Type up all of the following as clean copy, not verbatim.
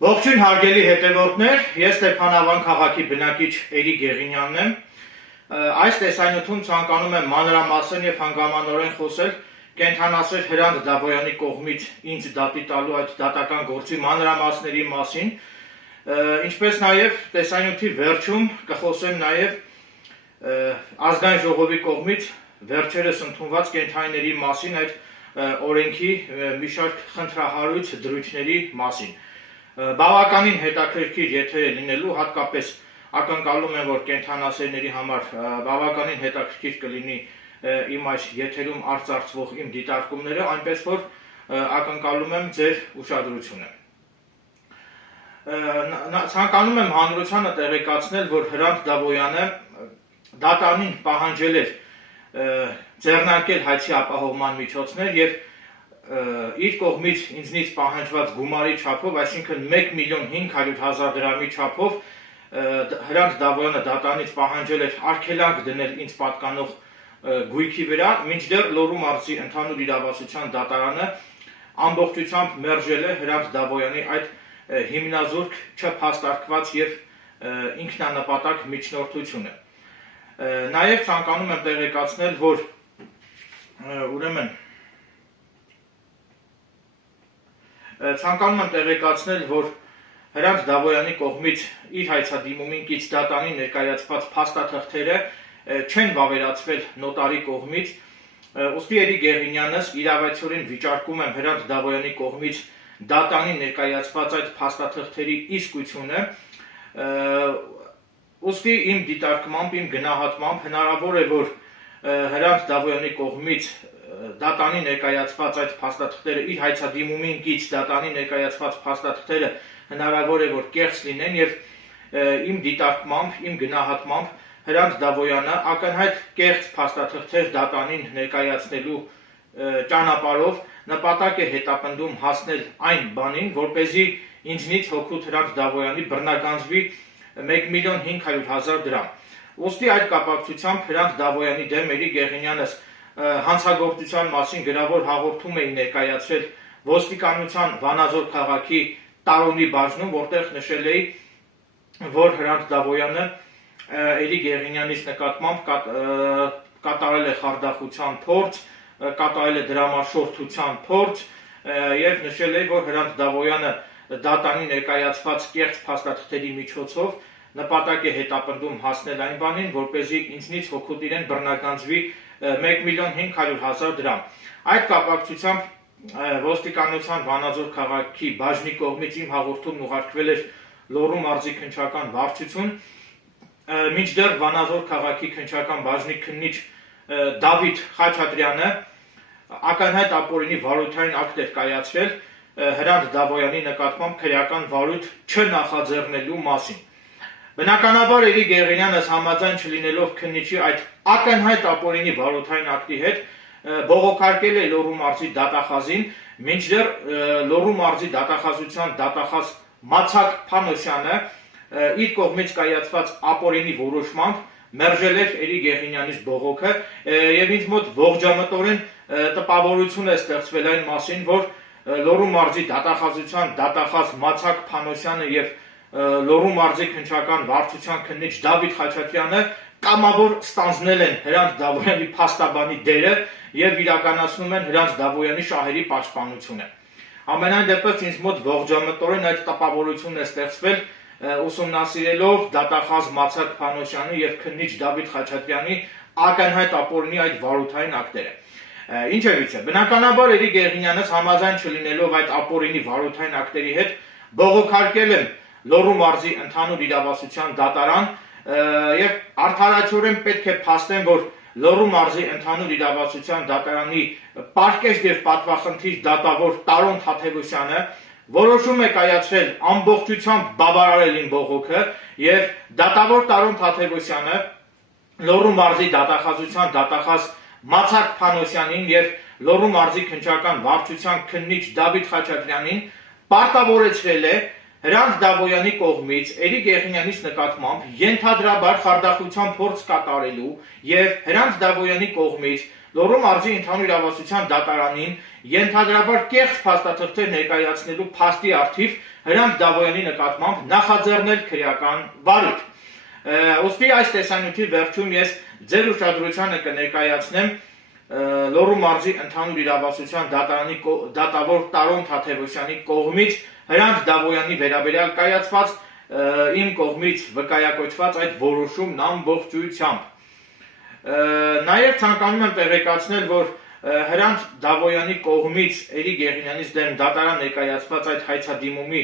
Ողջույն հարգելի հետևորդներ, ես Ստեփանավան քաղաքի բնակիչ Էրիկ Գեղինյանն եմ։ Այս տեսանյութում ցանկանում եմ մանրամասն եւ հանգամանորեն խոսել կենթանասեր Հրանտ Դավոյանի կողմից ինձ դատի տալու այդ դատական գործի մանրամասների մասին, ինչպես նաեւ տեսանյութի վերջում կխոսեմ նաեւ ազգային ժողովի կողմից վերջերս ընդունված կենթանիների մասին այդ օրենքի մի շարք խնդրահարույց դրույթների մասին։ Բավականին հետաքրքիր եթեր է լինելու, հատկապես ակնկալում եմ, որ կենթանասերների համար բավականին հետաքրքիր կլինի իմ այս եթերում արծարծվող իմ դիտարկումները, այնպես որ ակնկալում եմ ձեր ուշադրությունը։ Ցանկանում եմ հանրությանը տեղեկացնել, որ Հրանտ Դավոյանը դատարանին պահանջել էր ձեռնարկել հայցի ապահովման միջոցներ եւ իր կողմից ինձնից պահանջված գումարի չափով, այսինքն 1.500.000 դրամի չափով Հրանտ Դավոյանը դատարանից պահանջել էր արգելանք դնել ինձ պատկանող գույքի վրա, մինչդեռ Լոռու մարզի ընդհանուր իրավասության դատարանը ամբողջությամբ մերժել է Հրանտ Դավոյանի այդ հիմնազուրկ չփաստարկված եւ ինքնանպատակ միջնորդությունը։ Նաեւ ցանկանում եմ տեղեկացնել, որ Հրանտ Դավոյանի կողմից իր հայցադիմումին կից դատարանի ներկայացված փաստաթղթերը չեն վավերացվել նոտարի կողմից, ուստի Էրիկ Գեղինյանս իրավացիորեն վիճարկում եմ Հրանտ Դավոյանի կողմից դատարանի ներկայացված այդ փաստաթղթերի իսկությունը, ուստի իմ դիտարկմամբ, իմ գնահատմամբ հնարավոր է, որ Հրանտ Դավոյանի կողմից դատարանի ներկայացված այդ փաստաթղթերը իր հայցադիմումին կից դատարանի ներկայացված փաստաթղթերը հնարավոր է, որ կեղծ լինեն եւ իմ դիտարկմամբ, իմ գնահատմամբ Հրանտ Դավոյանը ակնհայտ կեղծ փաստաթղթեր դատարանին ներկայացնելու ճանապարհով նպատակ է հետապնդում հասնել այն բանին, որպեսզի ինձնից հօգուտ Հրանտ Դավոյանի բռնագանձվի 1.500.000 դրամ։ Ոստի այդ կապակցությամբ Հրանտ Դավոյանի դեմ Էրիկ Գեղինյանս հանցագործության մասին գրավոր հաղորդում էի ներկայացրել ոստիկանության Վանաձոր քաղաքի Տարոնի բաժնում, որտեղ նշել էի, որ Հրանտ Դավոյանը Էրիկ Գեղինյանից նկատմամբ կատարել է խարդախության փորձ, կատարել է դրամաշորթության փորձ եւ նշել էի, որ Հրանտ Դավոյանը դատարանի ներկայացված կեղծ փաստաթղթերի միջոցով նպատակ է հետապնդում հասնել այն բանին, որպեսզի ինձնից հօգուտ իրեն բռնագանձվի 1.500.000 դրամ։ Այդ կապակցությամբ ոստիկանության Վանաձոր քաղաքի բաժնի կողմից իմ հաղորդումն ուղարկվել էր Լոռու մարզի քննչական վարչություն, մինչդեռ Վանաձոր քաղաքի քննչական բաժնի քննիչ Դավիթ Խաչատրյանը ակնհայտ ապօրինի վարույթային ակտ էր կայացրել Հրանտ Դավոյանի նկատմամբ քրեական վարույթ չնախաձեռնելու մասին։ Բնականաբար Էրիկ Գեղինյանս համաձայն չլինելով քննիչի այդ ակնհայտ ապօրինի վարույթային ակտի հետ բողոքարկել է Լոռու մարզի դատախազին, մինչդեռ Լոռու մարզի դատախազության դատախազ Մացակ Փանոսյանը իր կողմից կայացված ապօրինի որոշմամբ մերժել էր Էրիկ Գեղինյանից բողոքը եւ ինձ մոտ ողջամտորեն տպավորություն է ստեղծվել այն մասին, որ Լոռու մարզի դատախազության դատախազ Մացակ Փանոսյանը եւ Լոռու մարզի քննչական վարչության քննիչ Դավիթ Խաչատրյանը կամավոր ստանձնել են Հրանտ Դավոյանի փաստաբանի դերը եւ իրականացնում են Հրանտ Դավոյանի շահերի պաշտպանությունը։ Ամենայն դեպս ինձ մոտ ողջամտորեն այդ տպավորությունն է ստեղծվել ուսումնասիրելով դատախազ Մացակ Փանոսյանի եւ քննիչ Դավիթ Խաչատրյանի ակնհայտ ապօրինի այդ վարույթային ակտերը։ Ինչևիցե, բնականաբար Էրիկ Գեղինյանս համաձայն չլինելով այդ ապօրինի վարույթային ակտերի հետ բողոքարկել են Լոռու մարզի ընդհանուր իրավասության դատարան եւ արդարացիորեն պետք է փաստեմ, որ Լոռու մարզի ընդհանուր իրավասության դատարանի պարկեշտ եւ պատվախնդիր դատավոր Տարոն Թաթևոսյանը որոշում է կայացրել ամբողջությամբ բավարարել իմ բողոքը եւ դատավոր Տարոն Թաթևոսյանը Լոռու մարզի դատախազության դատախազ Մացակ Փանոսյանին եւ Լոռու մարզի քննչական վարչության քննիչ Դավիթ Խաչատրյանին պարտավորեցրել է Հրանտ Դավոյանի կողմից Էրիկ Գեղինյանից նկատմամբ ենթադրաբար խարդախության փորձ կատարելու եւ Հրանտ Դավոյանի կողմից Լոռու մարզի ընդհանուր իրավասության դատարանին ենթադրաբար կեղծ փաստաթղթեր ներկայացնելու փաստի առթիվ Հրանտ Դավոյանի նկատմամբ նախաձեռնել քրեական վարույթ։ Ուստի այս տեսանյութի վերջում ես ձեր ուշադրությանը կներկայացնեմ Լոռու մարզի ընդհանուր իրավասության դատարանի դատավոր Տարոն Թադևոսյանի կողմից Հրանտ Դավոյանի վերաբերյալ կայացված իմ կողմից վկայակոչված այդ որոշումն ամբողջությամբ։ Նաև ցանկանում եմ տեղեկացնել, որ Հրանտ Դավոյանի կողմից Էրիկ Եղինյանից դեմ դատարան ներկայացված այդ հայցադիմումի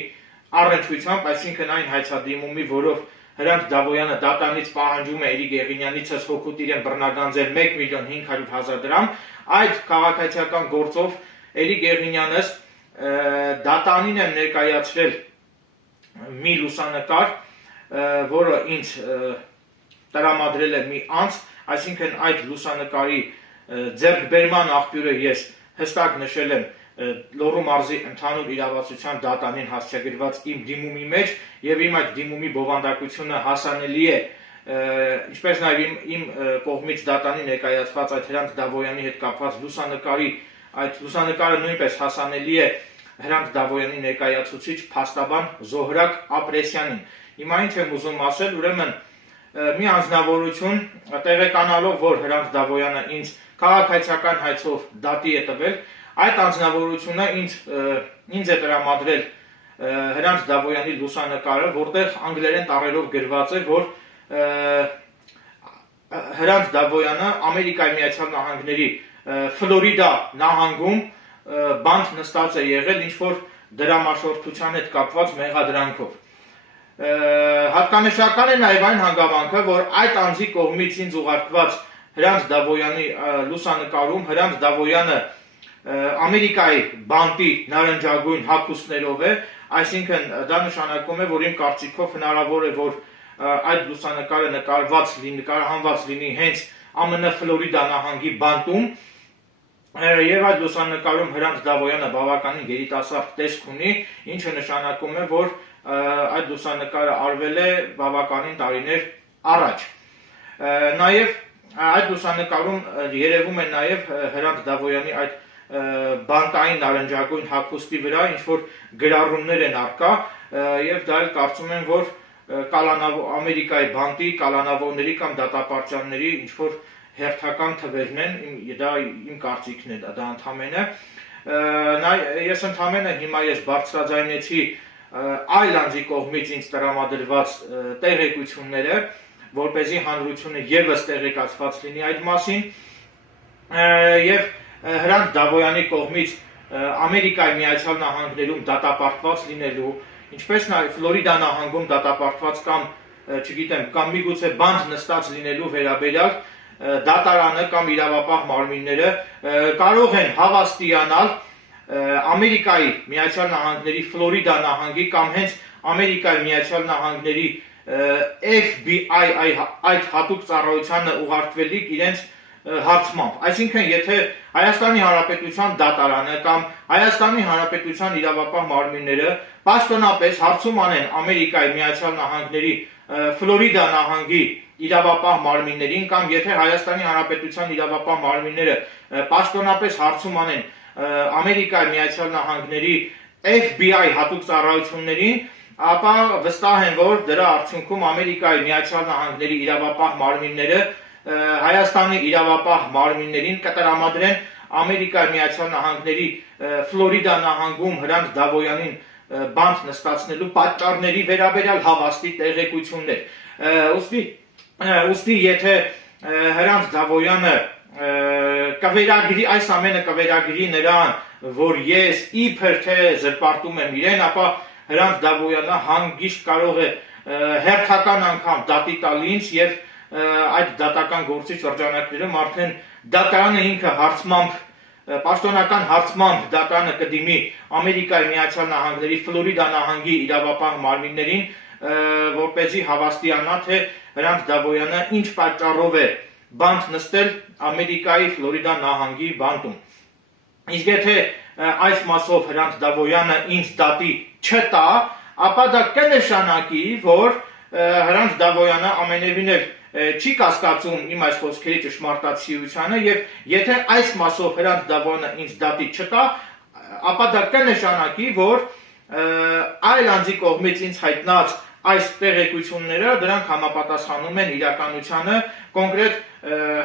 առնչությամբ, այսինքն այն հայցադիմումի, որով Հրանտ Դավոյանը դատարանից պահանջում է Էրիկ Եղինյանից հոգուտ իրեն բռնագանձել 1.500.000 դրամ, այդ քաղաքացիական գործով Էրիկ Եղինյանս դատարանին եմ ներկայացրել մի լուսանկար, որը ինձ տրամադրել է մի անձ, այսինքն այդ լուսանկարի ձեռքբերման աղբյուրը ես հստակ նշել եմ Լոռու մարզի ընդհանուր իրավասության դատարանին հասցեագրված իմ դիմումի մեջ եւ իմ այդ դիմումի բովանդակությունը հասանելի է ինչպես նաեւ իմ կողմից դատարանի ներկայացված այդ Հրանտ Դավոյանի հետ կապված լուսանկարի այդ լուսանկարը նույնպես հասանելի է Հրանտ Դավոյանի ներկայացուցիչ փաստաբան Զոհրաբ Ապրեսյանին։ Հիմա ինչ եմ ուզում ասել, ուրեմն մի անձնավորություն տեղեկանալով, որ Հրանտ Դավոյանը ինձ քաղաքացիական հայցով դատի է տվել, այդ անձնավորությունը ինձ է տրամադրել Հրանտ Դավոյանի լուսանկարը, որտեղ անգլերեն տառերով գրված է, որ Հրանտ Դավոյանը Ամերիկայի Միացյալ Նահանգների Ֆլորիդա նահանգում բանտ նստած է եղել ինչ-որ դրամաշորթության հետ կապված մեղադրանքով։ Հատկանշական է նաև այն հանգամանքը, որ այդ անձի կողմից ինձ ուղարկված Հրանտ Դավոյանի լուսանկարում Հրանտ Դավոյանը Ամերիկայի բանտի նարնջագույն հագուստներով է, այսինքն դա նշանակում է, որ իմ կարծիքով հնարավոր է, որ այդ լուսանկարը նկարահանված լինի հենց ԱՄՆ Ֆլորիդա նահանգի բանտում, եւ այդ լուսանկարում Հրանտ Դավոյանը բավականին երիտասարդ տեսք ունի, ինչը նշանակում է, որ այդ լուսանկարը արվել է բավականին տարիներ առաջ։ Նաեւ այդ լուսանկարում երևում է նաեւ Հրանտ Դավոյանի այդ բանտային նարնջագույն հագուստի վրա ինչ որ գրառումներ են առկա եւ դա էլ կարծում եմ, որ Ամերիկայի բանտի կալանավորների կամ դատապարտյալների ինչ որ հերթական թվերն են, դա իմ կարծիքն է, դա ընդհանրապես ես ընդհանրապես հիմա ես բարձրաձայնեցի այլ անձի կողմից ինձ տրամադրված տեղեկությունները, որպեսզի հանրությունը եւս տեղեկացված լինի այդ մասին, եւ Հրանտ Դավոյանի կողմից Ամերիկայի Միացյալ Նահանգներում դատապարտված լինելու, ինչպես նաեւ Ֆլորիդա նահանգում դատապարտված կամ, չգիտեմ, կամ միգուցե բանտ նստած լինելու վերաբերյալ դատարանը կամ իրավապահ մարմինները կարող են հավաստիանալ Ամերիկայի Միացյալ Նահանգների Ֆլորիդա նահանգի կամ հենց Ամերիկայի Միացյալ Նահանգների FBI այդ հատուկ ծառայությանը ուղարկվելիք իրենց հարցմամբ։ Այսինքն, եթե Հայաստանի Հանրապետության դատարանը կամ Հայաստանի Հանրապետության իրավապահ մարմինները պաշտոնապես հարցում անեն Ամերիկայի Միացյալ Նահանգների Ֆլորիդա նահանգի իրավապահ մարմիններին կամ եթե Հայաստանի Հանրապետության իրավապահ մարմինները պաշտոնապես հարցում անեն Ամերիկայի Միացյալ Նահանգների FBI հատուկ ծառայություններին, ապա վստահ եմ, որ դրա արդյունքում Ամերիկայի Միացյալ Նահանգների իրավապահ մարմինները Հայաստանի իրավապահ մարմիններին կտրամադրեն Ամերիկայի Միացյալ Նահանգների Ֆլորիդա նահանգում Հրանտ Դավոյանին բանտ նստացնելու պատճառների վերաբերյալ հավաստի տեղեկություններ։ Ուստի եթե Հրանտ Դավոյանը կվերագրի այս ամենը կվերագրի նրան, որ ես իբր թե զրպարտում եմ իրեն, ապա Հրանտ Դավոյանը հանգիստ կարող է հերթական անգամ դատի տալ ինձ եւ այդ դատական գործի շրջանակներում արդեն դատարանը ինքը հարցմամբ պաշտոնական հարցմամբ դատարանը կդիմի Ամերիկայի Միացյալ Նահանգների Ֆլորիդա նահանգի իրավապահ մարմիններին, որպեսզի հավաստիանա, թե Հրանտ Դավոյանը ինչ պատճառով է բանտ նստել Ամերիկայի Ֆլորիդա նահանգի բանտում։ Իսկ եթե այս մասով Հրանտ Դավոյանը ինձ դատի չտա, ապա դա կնշանակի, որ Հրանտ Դավոյանը ամենևին էլ չի կասկածում իմ այս խոսքերի ճշմարտացիությանը եւ եթե այս մասով Հրանտ Դավոյանը ինձ դատի չտա, ապա դա կնշանակի, որ այլ անձի կողմից ինձ հայտնած այս տեղեկությունները դրանք համապատասխանում են իրականությանը, կոնկրետ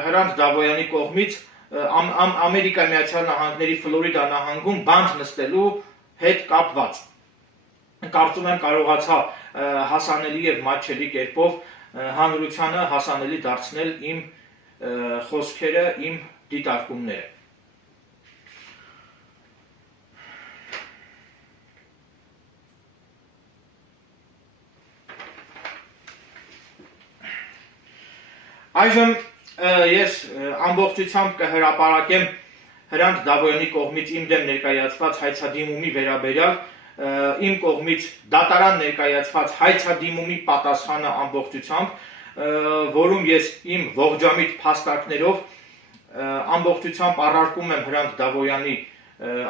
Հրանտ Դավոյանի կողմից Ամերիկայի Միացյալ Նահանգների Ֆլորիդա նահանգում բանտ նստելու հետ կապված։ Կարծում եմ կարողացա հասանելի եւ մատչելի կերպով հանրությանը հասանելի դարձնել իմ խոսքերը, իմ դիտարկումները։ Այժմ ես ամբողջությամբ կհրապարակեմ Հրանտ Դավոյանի կողմից իմ դեմ ներկայացված հայցադիմումի վերաբերյալ իմ կողմից դատարան ներկայացված հայցադիմումի պատասխանը ամբողջությամբ, որում ես իմ ողջամիտ փաստարկներով ամբողջությամբ առարկում եմ Հրանտ Դավոյանի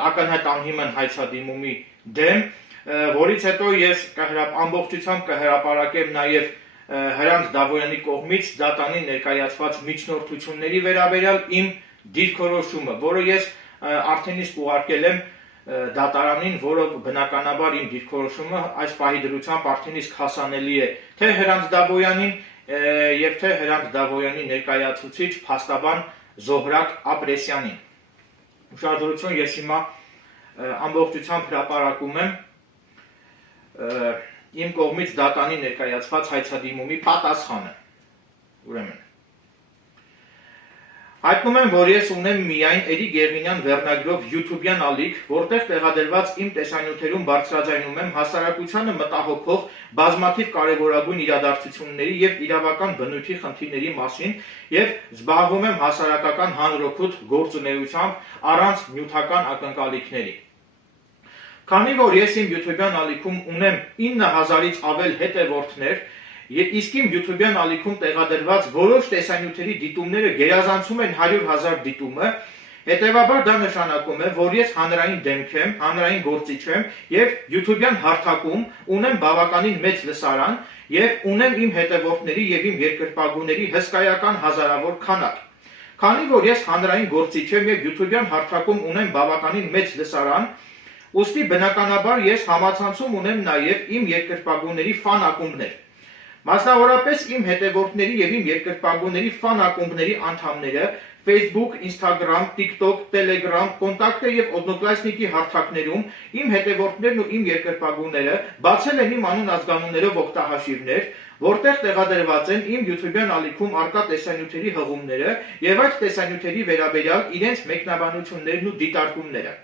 ակնհայտ անհիմն հայցադիմումի դեմ, որից հետո ես ամբողջությամբ կհրապարակեմ նաև Հրանտ Դավոյանի կողմից դատանի ներկայացված միջնորդությունների վերաբերյալ իմ դիրքորոշումը, որը ես արդեն իսկ ուղարկել եմ դատարանին, որը բնականաբար իմ դիրքորոշումը այս պահի դրությամբ արդեն իսկ հասանելի է թե Հրանտ Դավոյանին եւ թե Հրանտ Դավոյանի ներկայացուցիչ փաստաբան Զոհրաբ Ապրեսյանին։ Ուշադրություն, ես հիմա ամբողջությամբ հրապարակում եմ իմ կողմից դատանի ներկայացված հայցադիմումի պատասխանը։ Ուրեմն հայտնում եմ, որ ես ունեմ միայն Էրիկ Գեղինյան վերնագրով YouTube-յան ալիք, որտեղ տեղադրված իմ տեսանյութերում բարձրաձայնում եմ հասարակությանը մտահոգող բազմաթիվ կարևորագույն իրադարձությունների եւ իրավական բնույթի խնդիրների մասին եւ զբաղվում եմ հասարակական հանրօգուտ գործունեությամբ առանց նյութական ակնկալիքների։ Քանի որ ես իմ YouTube-յան ալիքում ունեմ 9000-ից ավել հետևորդներ, իսկ իմ YouTube-յան ալիքում տեղադրված որոշ տեսանյութերի դիտումները գերազանցում են 100,000 դիտումը, հետևաբար դա նշանակում է, որ ես հանրային դեմք եմ, հանրային գործիչ եմ եւ YouTube-յան հարթակում ունեմ բավականին մեծ լսարան եւ ունեմ իմ հետևորդների եւ իմ երկրպագուների հսկայական հազարավոր քանակ։ Քանի որ ես հանրային գործիչ եմ եւ YouTube-յան հարթակում ունեմ բավականին մեծ լսարան, ուստի բնականաբար ես համացանցում ունեմ նաև իմ երկրպագուների ֆան ակումբներ։ Մասնավորապես իմ հետևորդների եւ իմ երկրպագուների ֆան ակումբների անդամները Facebook, Instagram, TikTok, Telegram, կոնտակտը եւ Օդնոկլասնիկի հարթակներում իմ հետևորդներն ու իմ երկրպագուները բացել են իմ անուն ազգանուններով օգտահաշիվներ, որտեղ տեղադրված են իմ YouTube-յան ալիքում արկա տեսանյութերի հղումները եւ այդ տեսանյութերի վերաբերյալ իրենց մեկնաբանություններն ու դիտարկումները։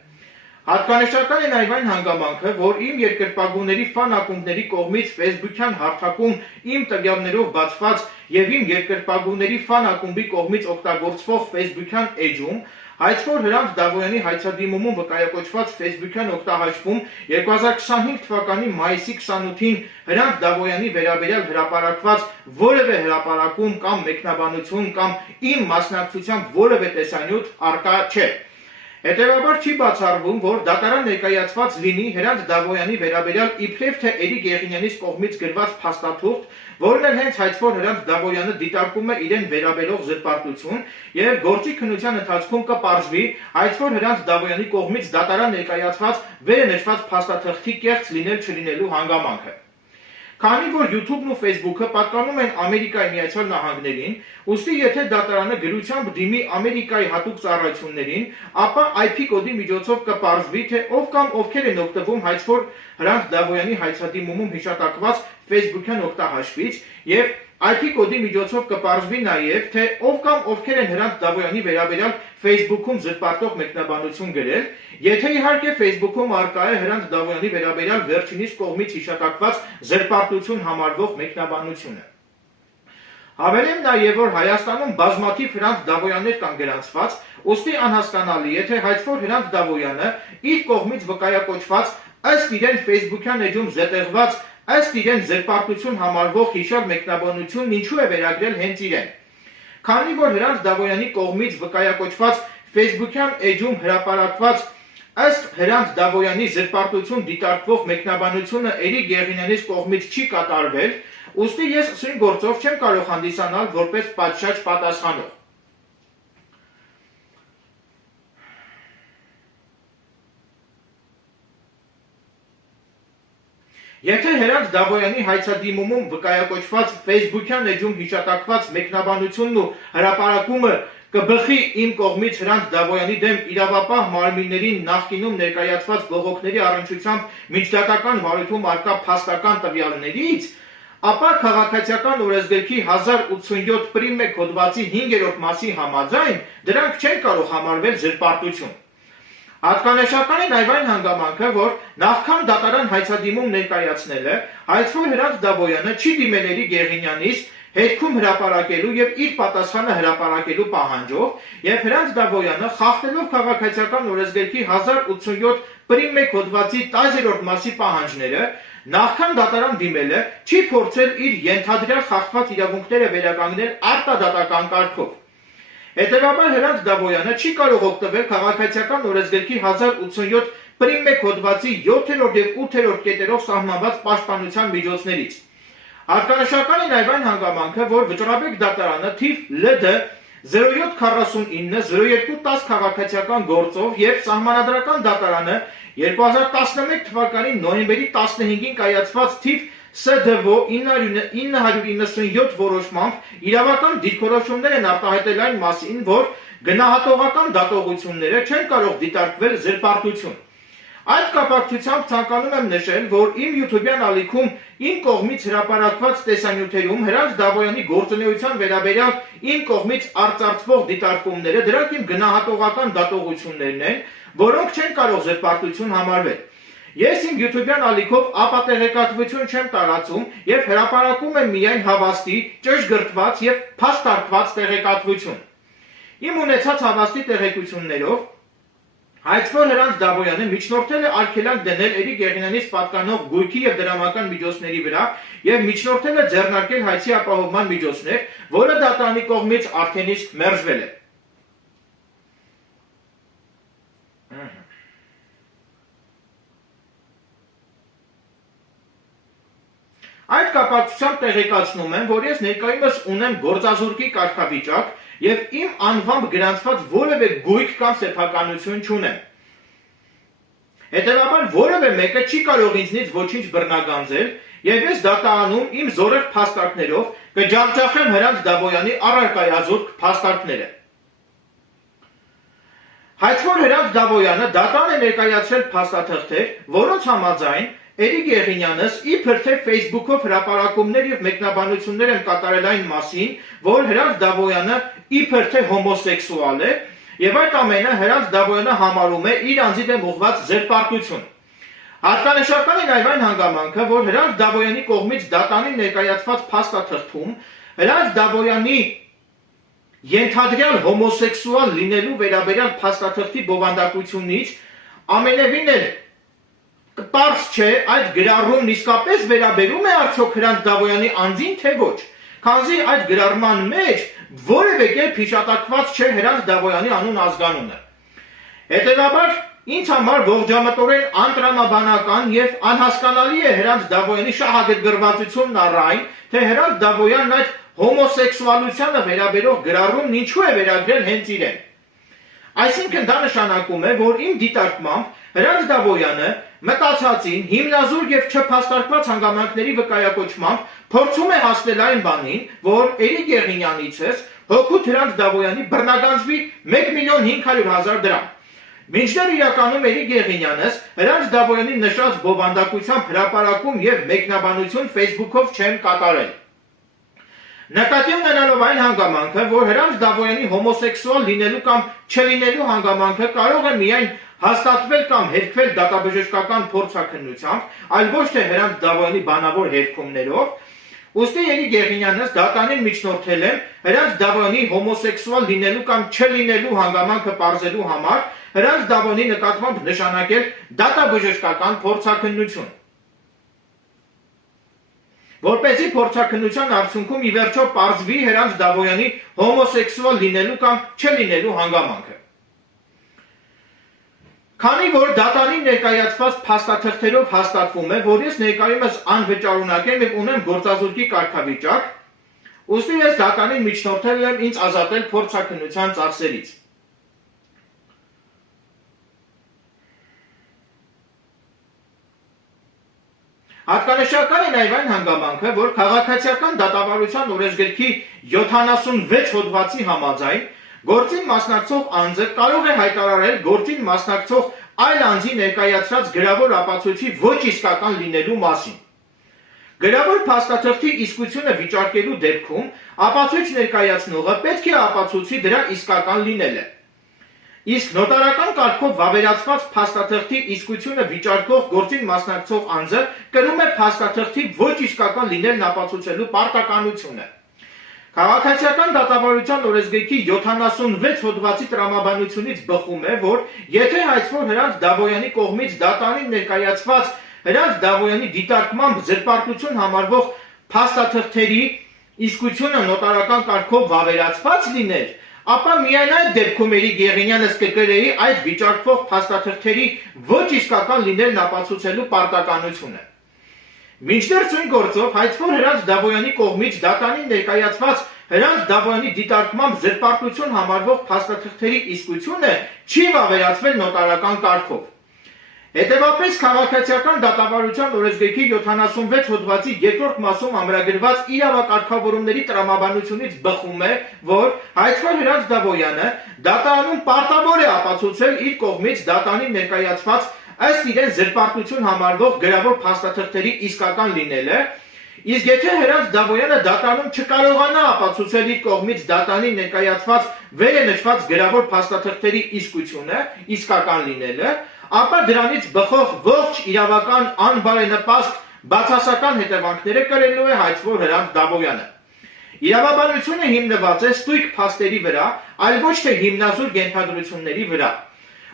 Հատկանշական է նաև այն հանգամանքը, որ իմ երկրպագուների ֆան ակումբների կողմից Facebook-յան հարթակում իմ տվյալներով բացված եւ իմ երկրպագուների ֆան ակումբի կողմից օգտագործվող Facebook-յան էջում հայցվոր Հրանտ Դավոյանի հայցադիմումում վկայակոչված Facebook-յան օգտահաշվում 2025 թվականի մայիսի 28-ին Հրանտ Դավոյանի վերաբերյալ հրապարակված որևէ հրապարակում կամ մեկնաբանություն կամ իմ մասնակցությամբ որևէ տեսանյութ արկա չէ։ Հետևաբար չի բացառվում, որ դատարան ներկայացված լինի Հրանտ Դավոյանի վերաբերյալ իբրև թե Էրիկ Գեղինյանից կողմից գրված փաստաթուղթ, որն էլ հենց հայցվոր Հրանտ Դավոյանը դիտարկում է իրեն վերաբերող զրպարտություն եւ գործի քննության ընթացքում կպարզվի հայցվոր Հրանտ Դավոյանի կողմից դատարան ներկայացված վերը նշված փաստաթղթի կեղծ լինել-չլինելու հանգամանքը։ Քանի որ YouTube-ն ու Facebook-ը պատկանում են Ամերիկայի Միացյալ Նահանգներին, ուստի եթե դատարանը գրությամբ դիմի Ամերիկայի հատուկ ծառայություններին, ապա IP կոդի միջոցով կպարզվի, թե ով կամ ովքեր են օգտվում հայցվոր Հրանտ Դավոյանի հայցադիմումում հիշատակված Facebook-յան օգտահաշվից եւ IP կոդի միջոցով կպարզվի նաև, թե ով կամ ովքեր են Հրանտ Դավոյանի վերաբերյալ Facebook-ում զրպարտող մեկնաբանություն գրել, եթե իհարկե Facebook-ում արկա է Հրանտ Դավոյանի վերաբերյալ վերջինիս կողմից հիշատակված զրպարտություն համարվող մեկնաբանությունը։ Հավելեմ նաև, որ Հայաստանում բազմաթիվ Հրանտ Դավոյաններ կան գրանցված, ուստի անհասկանալի է, թե հայցվոր Հրանտ Դավոյանը իր կողմից վկայակոչված ըստ իրեն Facebook-յան էջում զետեղված ըստ իրեն զրպարտություն համարվող հիշյալ մեկնաբանությունն ինչու է վերագրել հենց իրեն։ Քանի որ Հրանտ Դավոյանի կողմից վկայակոչված Facebook-յան էջում հրապարակված ըստ Հրանտ Դավոյանի զրպարտություն դիտարկվող մեկնաբանությունը Էրիկ Գեղինյանից կողմից չի կատարվել, ուստի ես սույն գործով չեմ կարող հանդիսանալ որպես պատշաճ պատասխանող։ Եթե Հրանտ Դավոյանի հայցադիմումում վկայակոչված Facebook-յան էջում հիշատակված մեկնաբանությունն ու հրապարակումը կբխի իմ կողմից Հրանտ Դավոյանի դեմ իրավապահ մարմիններին նախկինում ներկայացված բողոքների առնչությամբ միջդատական վարույթում արկա փաստական տվյալներից, ապա քաղաքացիական օրենսգրքի 1087 պրիմ 1 հոդվածի 5-րդ մասի համաձայն դրանք չեն կարող համարվել զրպարտություն։ Հատկանշական է նաև այն հանգամանքը, որ նախքան դատարան հայցադիմում ներկայացնելը, հայցվոր Հրանտ Դավոյանը չի դիմել Էրիկ Գեղինյանից հետքում հրապարակելու եւ իր պատասխանը հրապարակելու պահանջով, եւ Հրանտ Դավոյանը խախտելով քաղաքացիական օրենսգրքի 1087 պրիմ 1 հոդվածի 10-րդ մասի պահանջները, նախքան դատարան դիմելը չի փորձել իր ենթադրյալ խախտված իրավունքները վերականգնել արտադատական կարգով։ Հետևաբար Հրանտ Դավոյանը չի կարող օգտվել քաղաքացիական օրենսգրքի 1087 պրիմ 1 հոդվածի 7-րդ եւ 8-րդ կետերով սահմանված պաշտպանության միջոցներից։ Հատկանշական է նաև այն հանգամանքը, որ Վճռաբեկ դատարանը թիվ ԼԴ 0749-0210 քաղաքացիական գործով եւ Սահմանադրական դատարանը 2011 թվականի նոյեմբերի 15-ին կայացված թիվ ՍԴՎ 997 որոշմամբ իրավական դիրքորոշումներ են արտահայտել այն մասին, որ գնահատողական դատողությունները չեն կարող դիտարկվել զրպարտություն։ Այդ կապակցությամբ ցանկանում եմ նշել, որ իմ YouTube-յան ալիքում իմ կողմից հրապարակված տեսանյութերում Հրանտ Դավոյանի գործունեության վերաբերյալ իմ կողմից արծարծվող դիտարկումները դրանք իմ գնահատողական դատողություններն են, որոնք չեն կարող զրպարտություն համարվել։ Ես իմ YouTube-յան ալիքով ապատեղեկատվություն չեմ տարածում եւ հրապարակում եմ միայն հավաստի, ճշգրտված եւ փաստարկված տեղեկատվություն։ Իմ ունեցած հավաստի տեղեկություններով հայցվոր Հրանտ Դավոյանը միջնորդել է արգելանք դնել Էրիկ Գեղինյանից պատկանող գույքի եւ դրամական միջոցների վրա եւ միջնորդել է ձեռնարկել հայցի ապահովման միջոցներ, որը դատարանի կողմից արդեն իսկ մերժվել է։ Այդ կապակցությամբ տեղեկացնում եմ, որ ես ներկայումս ունեմ գործազուրկի կարգավիճակ եւ իմ անվամբ գրանցված որևէ գույք կամ սեփականություն չունեմ։ Հետևաբար որևէ մեկը չի կարող ինձնից ոչինչ բռնագանձել եւ ես դատարանում իմ զորեղ փաստարկներով կջախջախեմ Հրանտ Դավոյանի առարկայազուրկ փաստարկները։ Հայցվոր Հրանտ Դավոյանը դատարան է ներկայացրել փաստաթղթեր, որոնց համաձայն Էրիկ Գեղինյանս իբր թե Facebook-ով հրապարակումներ եւ մեկնաբանություններ են կատարել այն մասին, որ Հրանտ Դավոյանը իբր թե հոմոսեքսուալ է եւ այդ ամենը Հրանտ Դավոյանը համարում է իր անձի դեմ ուղղված զրպարտություն։ Հատկանշական է նաեւ այն հանգամանքը, որ Հրանտ Դավոյանի կողմից դատարանին ներկայացված փաստաթղթում Հրանտ Դավոյանի ենթադրյալ հոմոսեքսուալ լինելու վերաբերյալ փաստաթղթի բովանդակությունից ամենևին էլ պարզ չէ այդ գրառումն իսկապես վերաբերում է արդյոք Հրանտ Դավոյանի անձին, թե ոչ, քանզի այդ գրառման մեջ որևէ կերպ հիշատակված չէ Հրանտ Դավոյանի անուն ազգանունը։ Հետևաբար ինձ համար ողջամտորեն անտրամաբանական եւ անհասկանալի է Հրանտ Դավոյանի շահագրգռվածությունն առ այն, թե Հրանտ Դավոյանն այդ հոմոսեքսուալությանը վերաբերող գրառումն ինչու է վերագրել հենց իրեն։ Այսինքն դա նշանակում է, որ իմ դիտարկմամբ Հրանտ Դավոյանը մտածածին հիմնազուրկ եւ չփաստարկված հանգամանքների վկայակոչմամբ փորձում է հասնել այն բանին, որ Էրիկ Գեղինյանիցս հօգուտ Հրանտ Դավոյանի բռնագանձվի 1.5 միլիոն դրամ։ Մինչդեռ իրականում Էրիկ Գեղինյանս Հրանտ Դավոյանի նշած բովանդակությամբ հրապարակում եւ մեկնաբանություն Facebook-ով չեն կատարել։ Նկատի ունենալով այն հանգամանքը, որ Հրանտ Դավոյանի հոմոսեքսուալ լինելու կամ չլինելու հանգամանքը կարող է միայն հաստատվել կամ հերքվել դատաբժշկական փորձաքննությամբ, այլ ոչ թե Հրանտ Դավոյանի բանավոր հերքումներով, ուստի Էրիկ Գեղինյանս դատարանին միջնորդել է Հրանտ Դավոյանի հոմոսեքսուալ լինելու կամ չլինելու հանգամանքը պարզելու համար Հրանտ Դավոյանի նկատմամբ նշանակել դատաբժշկական փորձաքննություն։ Որպեսզի փորձաքննության արդյունքում ի վերջո պարզվի Հրանտ Դավոյանի հոմոսեքսուալ լինելու կամ չլինելու հանգամանքը։ Քանի որ դատանին ներկայացված փաստաթղթերով հաստատվում է, որ ես ներկայումս անվճարունակ եմ եւ ունեմ գործազուրկի կարգավիճակ, ուստի ես դատանին միջնորդել եմ ինձ ազատել փորձաքննության ծախսերից։ Հատկանշական է նաև այն հանգամանքը, որ քաղաքացիական դատավարության օրենսգրքի 76 հոդվածի համաձայն գործին մասնակցող անձը կարող է հայտարարել գործին մասնակցող այլ անձի ներկայացրած գրավոր ապացույցի ոչ իսկական լինելու մասին։ Գրավոր փաստաթղթի իսկությունը վիճարկելու դեպքում ապացույց ներկայացնողը պետք է ապացուցի դրա իսկական լինելը։ Իսկ նոտարական կարգով վավերացված փաստաթղթի իսկությունը վիճարկող գործին մասնակցող անձը կրում է փաստաթղթի ոչ իսկական լինելն ապացուցելու պարտականությունը։ Քաղաքացիական դատավարության օրենսգրքի 76 հոդվածի տրամաբանությունից բխում է, որ եթե հայցվոր Հրանտ Դավոյանի կողմից դատարանին ներկայացված Հրանտ Դավոյանի դիտարկմամբ զրպարտություն համարվող փաստաթղթերի իսկությունը նոտարական կարգով վավերացված լիներ, ապա միայն այդ դեպքում Էրիկ Եղինյանս կկրեի այդ վիճարկվող փաստաթղթերի ոչ իսկական լինելն ապացուցելու պարտականությունը։ Մինչդեռ ցույց գործով հայցվոր Հրանտ Դավոյանի կողմից դատարանին ներկայացված Հրանտ Դավոյանի դիտարկմամբ զրպարտություն համարվող փաստաթղթերի իսկությունը չի վավերացվել նոտարական կարգով։ Հետևաբար քաղաքացիական դատավարության օրենսգրքի 76 հոդվածի երկրորդ մասում ամրագրված իրավակարգավորումների տրամաբանությունից բխում է, որ հայցվոր Հրանտ Դավոյանը դատարանում պարտավոր է ապացուցել իր կողմից դատարանին ներկայացված ըստ իրեն զրպարտություն համարվող գրավոր փաստաթղթերի իսկական լինելը, իսկ եթե Հրանտ Դավոյանը դատարանում չկարողանա ապացուցել իր կողմից դատարանին ներկայացված վերը նշված գրավոր փաստաթղթերի իսկությունը, իսկական լինելը, ապա դրանից բխող ողջ իրավական անբարենպաստ բացասական հետևանքները կրելու է հայցվոր Հրանտ Դավոյանը։ Իրավաբանությունը հիմնված է ստույգ փաստերի վրա, այլ ոչ թե հիմնազուր ենթադրությունների վրա։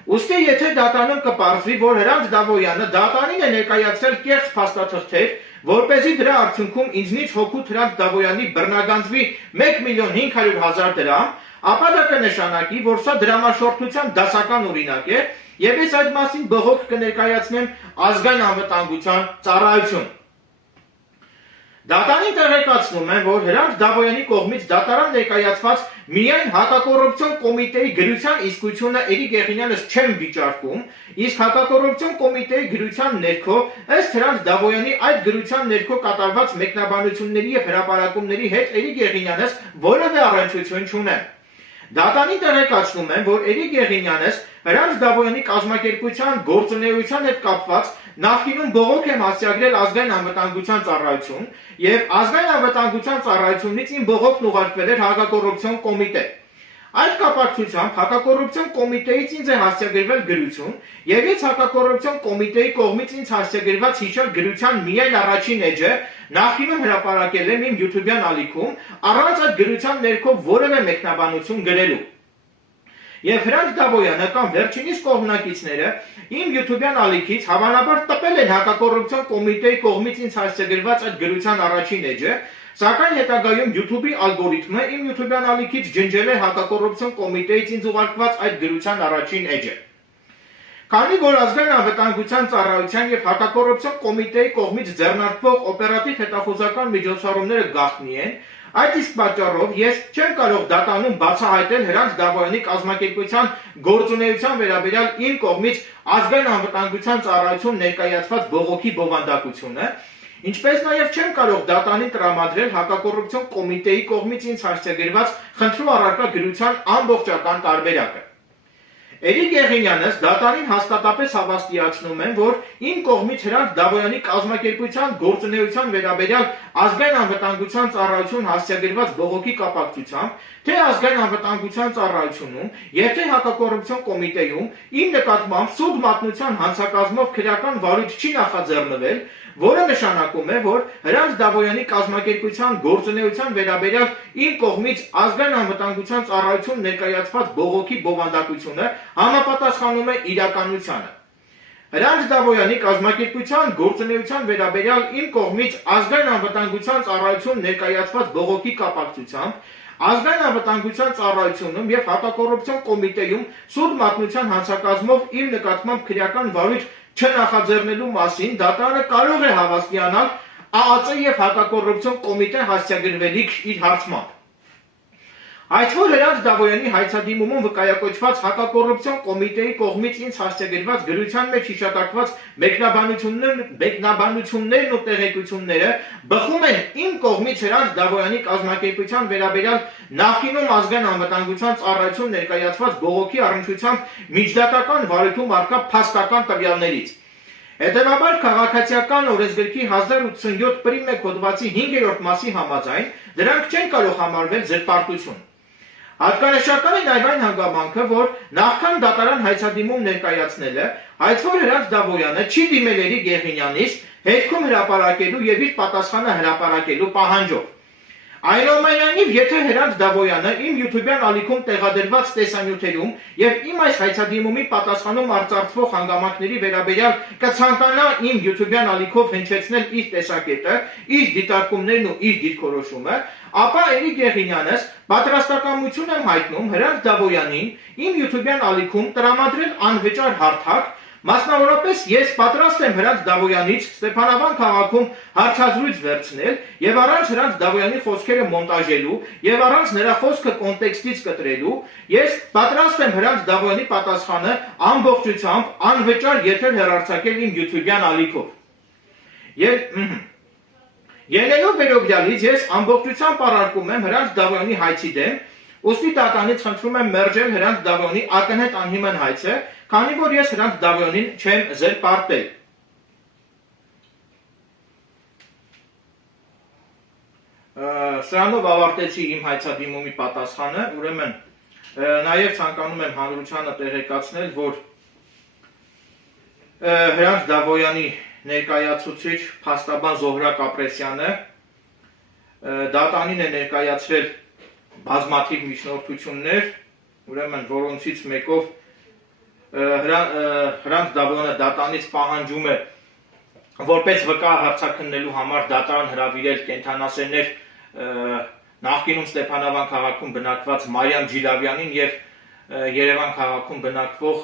Ուստի եթե դատարանում կպարզվի, որ Հրանտ Դավոյանը դատարանին է ներկայացրել կեղծ փաստաթղթեր, որպեսզի դրա արդյունքում ինձնից հոգուտ Հրանտ Դավոյանի բռնագանձվի 1.500.000 դրամ, ապա դա կնշանակի, որ սա դրամաշորթության դասական օրինակ է, եւ ես այդ մասին բողոք կներկայացնեմ ազգային անվտանգության ծառայություն։ Դատարանին տեղեկացնում են, որ Հրանտ Դավոյանի կողմից դատարան ներկայացված միայն հակակոռուպցիոն կոմիտեի գրության իսկությունը Էրիկ Եղինյանս չեմ վիճարկում, իսկ հակակոռուպցիոն կոմիտեի գրության ներքո ըստ Հրանտ Դավոյանի այդ գրության ներքո կատարված մեկնաբանությունների եւ հրապարակումների հետ Էրիկ Եղինյանս որևէ առնչություն չունեն։ Դատարանին տեղեկացնում են, որ Էրիկ Եղինյանս Հրանտ Դավոյանի կազմակերպության գործունեության հետ կապված նախկինում բողոք եմ հասցեագրել ազգային անվտանգության ծառայություն եւ ազգային անվտանգության ծառայությունից իմ բողոքն ուղարկվել էր հակակոռուպցիոն կոմիտե։ Այդ կապակցությամբ հակակոռուպցիոն կոմիտեից ինձ է հասցեագրվել գրություն եւ ես հակակոռուպցիոն կոմիտեի կողմից ինձ հասցեագրված հիշյալ գրության միայն առաջին էջը նախկինում հրապարակել եմ իմ YouTube-յան ալիքում առանց այդ գրության ներքո որևէ մեկնաբանություն գրելու։ Եվ Հրանտ Դավոյանը կամ վերջինիս կողմնակիցները իմ YouTube-յան ալիքից հավանաբար տպել են հակակոռուպցիոն կոմիտեի կողմից ինձ հասցեագրված այդ գրության առաջին էջը, սակայն հետագայում YouTube-ի ալգորիթմը իմ YouTube-յան ալիքից ջնջել է հակակոռուպցիոն կոմիտեից ինձ ուղարկված այդ գրության առաջին էջը։ Քանի որ ազգային անվտանգության ծառայության եւ հակակոռուպցիոն կոմիտեի կողմից ձեռնարկվող օպերատիվ հետախուզական միջոցառումները գաղտնի են, այդ իսկ պատճառով ես չեմ կարող դատարանում բացահայտել Հրանտ Դավոյանի կազմակերպության գործունեության վերաբերյալ իմ կողմից ազգային անվտանգության ծառայություն ներկայացված բողոքի բովանդակությունը, ինչպես նաև չեմ կարող դատարանին տրամադրել հակակոռուպցիոն կոմիտեի կողմից ինձ հասցեագրված խնդրու առարկա գրության ամբողջական տարբերակը։ Էրիկ Եղինյանս դատարանին հաստատապես հավաստիացնում են, որ իմ կողմից Հրանտ Դավոյանի կազմակերպության գործունեության վերաբերյալ ազգային անվտանգության ծառայություն հասցեագրված բողոքի կապակցությամբ, թե ազգային անվտանգության ծառայությունում եւ թե հակակոռուպցիոն կոմիտեում իմ նկատմամբ սուտ մատնության հանցակազմով քրեական վարույթ չի նախաձեռնվել, որը նշանակում է, որ Հրանտ Դավոյանի կազմակերպության գործունեության վերաբերյալ իմ կողմից ազգային անվտանգության ծառայություն ներկայացված բողոքի բովանդակությունը համապատասխանում է իրականությանը։ Հրանտ Դավոյանի կազմակերպության գործունեության վերաբերյալ իմ կողմից ազգային անվտանգության ծառայություն ներկայացված բողոքի կապակցությամբ ազգային անվտանգության ծառայությունում եւ հակակոռուպցիոն կոմիտեում սուտ մատնության հանցակազմով իմ նկատմամբ քրեական վարույթ չնախաձեռնելու մասին դատարանը կարող է հավաստիանալ ԱԱԾ եւ հակակոռուպցիոն կոմիտե հասցեագրվելիք իր հարցմամբ։ Այդ որ Հրանտ Դավոյանի հայցադիմումում վկայակոչված հակակոռուպցիոն կոմիտեի կողմից ինձ հասցեագրված գրության մեջ հիշատակված մեկնաբանություններն ու տեղեկությունները բխում են իմ կողմից Հրանտ Դավոյանի կազմակերպության վերաբերյալ նախկինում ազգային անվտանգության ծառայություն ներկայացված բողոքի առնչությամբ միջդատական վարույթում առկա փաստական տվյալներից։ Հետևաբար քաղաքացիական օրենսգրքի 1087 պրիմ 1 հոդվածի 5-րդ մասի համաձայն դրանք չեն կարող համարվել զրպարտություն։ Հատկանշական է նաև այն հանգամանքը, որ նախքան դատարան հայցադիմում ներկայացնելը հայցվոր Հրանտ Դավոյանը չի դիմել Էրիկ Եղինյանից հետքում հրապարակելու եւ իր պատասխանը հրապարակելու պահանջով։ Այնուամենայնիվ, եթե Հրանտ Դավոյանը իմ YouTube-յան ալիքում տեղադրված տեսանյութերում եւ իմ այս հայցադիմումի պատասխանում արծարծվող հանգամանքների վերաբերյալ կցանկանա իմ YouTube-յան ալիքով հնչեցնել իր տեսակետը, իր դիտարկումներն ու իր դիրքորոշումը, ապա Էրիկ Եղինյանս պատրաստակամություն եմ հայտնում Հրանտ Դավոյանին իմ YouTube-յան ալիքում տրամադրել անվճար հարթակ, մասնավորապես ես պատրաստ եմ Հրանտ Դավոյանից Ստեփանավան քաղաքում հարցազրույց վերցնել եւ առանց Հրանտ Դավոյանի խոսքերը մոնտաժելու եւ առանց նրա խոսքը կոնտեքստից կտրելու, ես պատրաստ եմ Հրանտ Դավոյանի պատասխանը ամբողջությամբ անվճար եթեր հեռարձակել իմ YouTube-յան ալիքով։ Ելնելով վերօրյալից ես ամբողջությամբ առարկում եմ Հրանտ Դավոյանի հայցի դեմ, ուստի դատարանից խնդրում եմ մերժել Հրանտ Դավոյանի ակնհայտ անհիմն հայցը, քանի որ ես Հրանտ Դավոյանին չեմ զրպարտել։ Սրանով ավարտեցի իմ հայցադիմումի պատասխանը, ուրեմն նաև ցանկանում եմ հանրությանը տեղեկացնել, որ Հրանտ Դավոյանի ներկայացուցիչ փաստաբան Զոհրաբ Ապրեսյանը դատարանին է ներկայացրել բազմաթիվ միջնորդություններ, ուրեմն որոնցից մեկով Հրանտ Դավոյանը դատարանից պահանջում է որպես վկա հարցաքննելու համար դատարան հրավիրել կենդանասերներ նախկինում Ստեփանավան քաղաքում բնակված Մարիամ Ջիլավյանին եւ Երևան քաղաքում բնակվող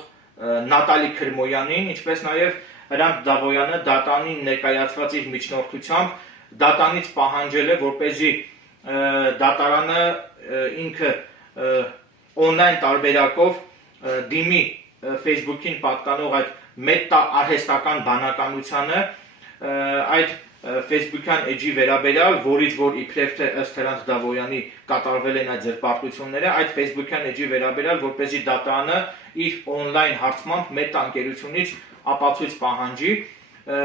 Նատալի Քրմոյանին, ինչպես նաեւ Հրանտ Դավոյանը դատարանին ներկայացված իր միջնորդությամբ դատարանից պահանջել է, որպեսզի դատարանը ինքը օնլայն տարբերակով դիմի Facebook-ին պատկանող այդ մետա արհեստական բանականությանը այդ Facebook-յան էջի վերաբերյալ, որից որ իբրև թե ըստ Հրանտ Դավոյանի կատարվել են այդ ձերբակալությունները, այդ Facebook-յան էջի վերաբերյալ, որպեսզի դատարանը իր օնլայն հարցմամբ մետա ընկերությունից ապացույց պահանջի,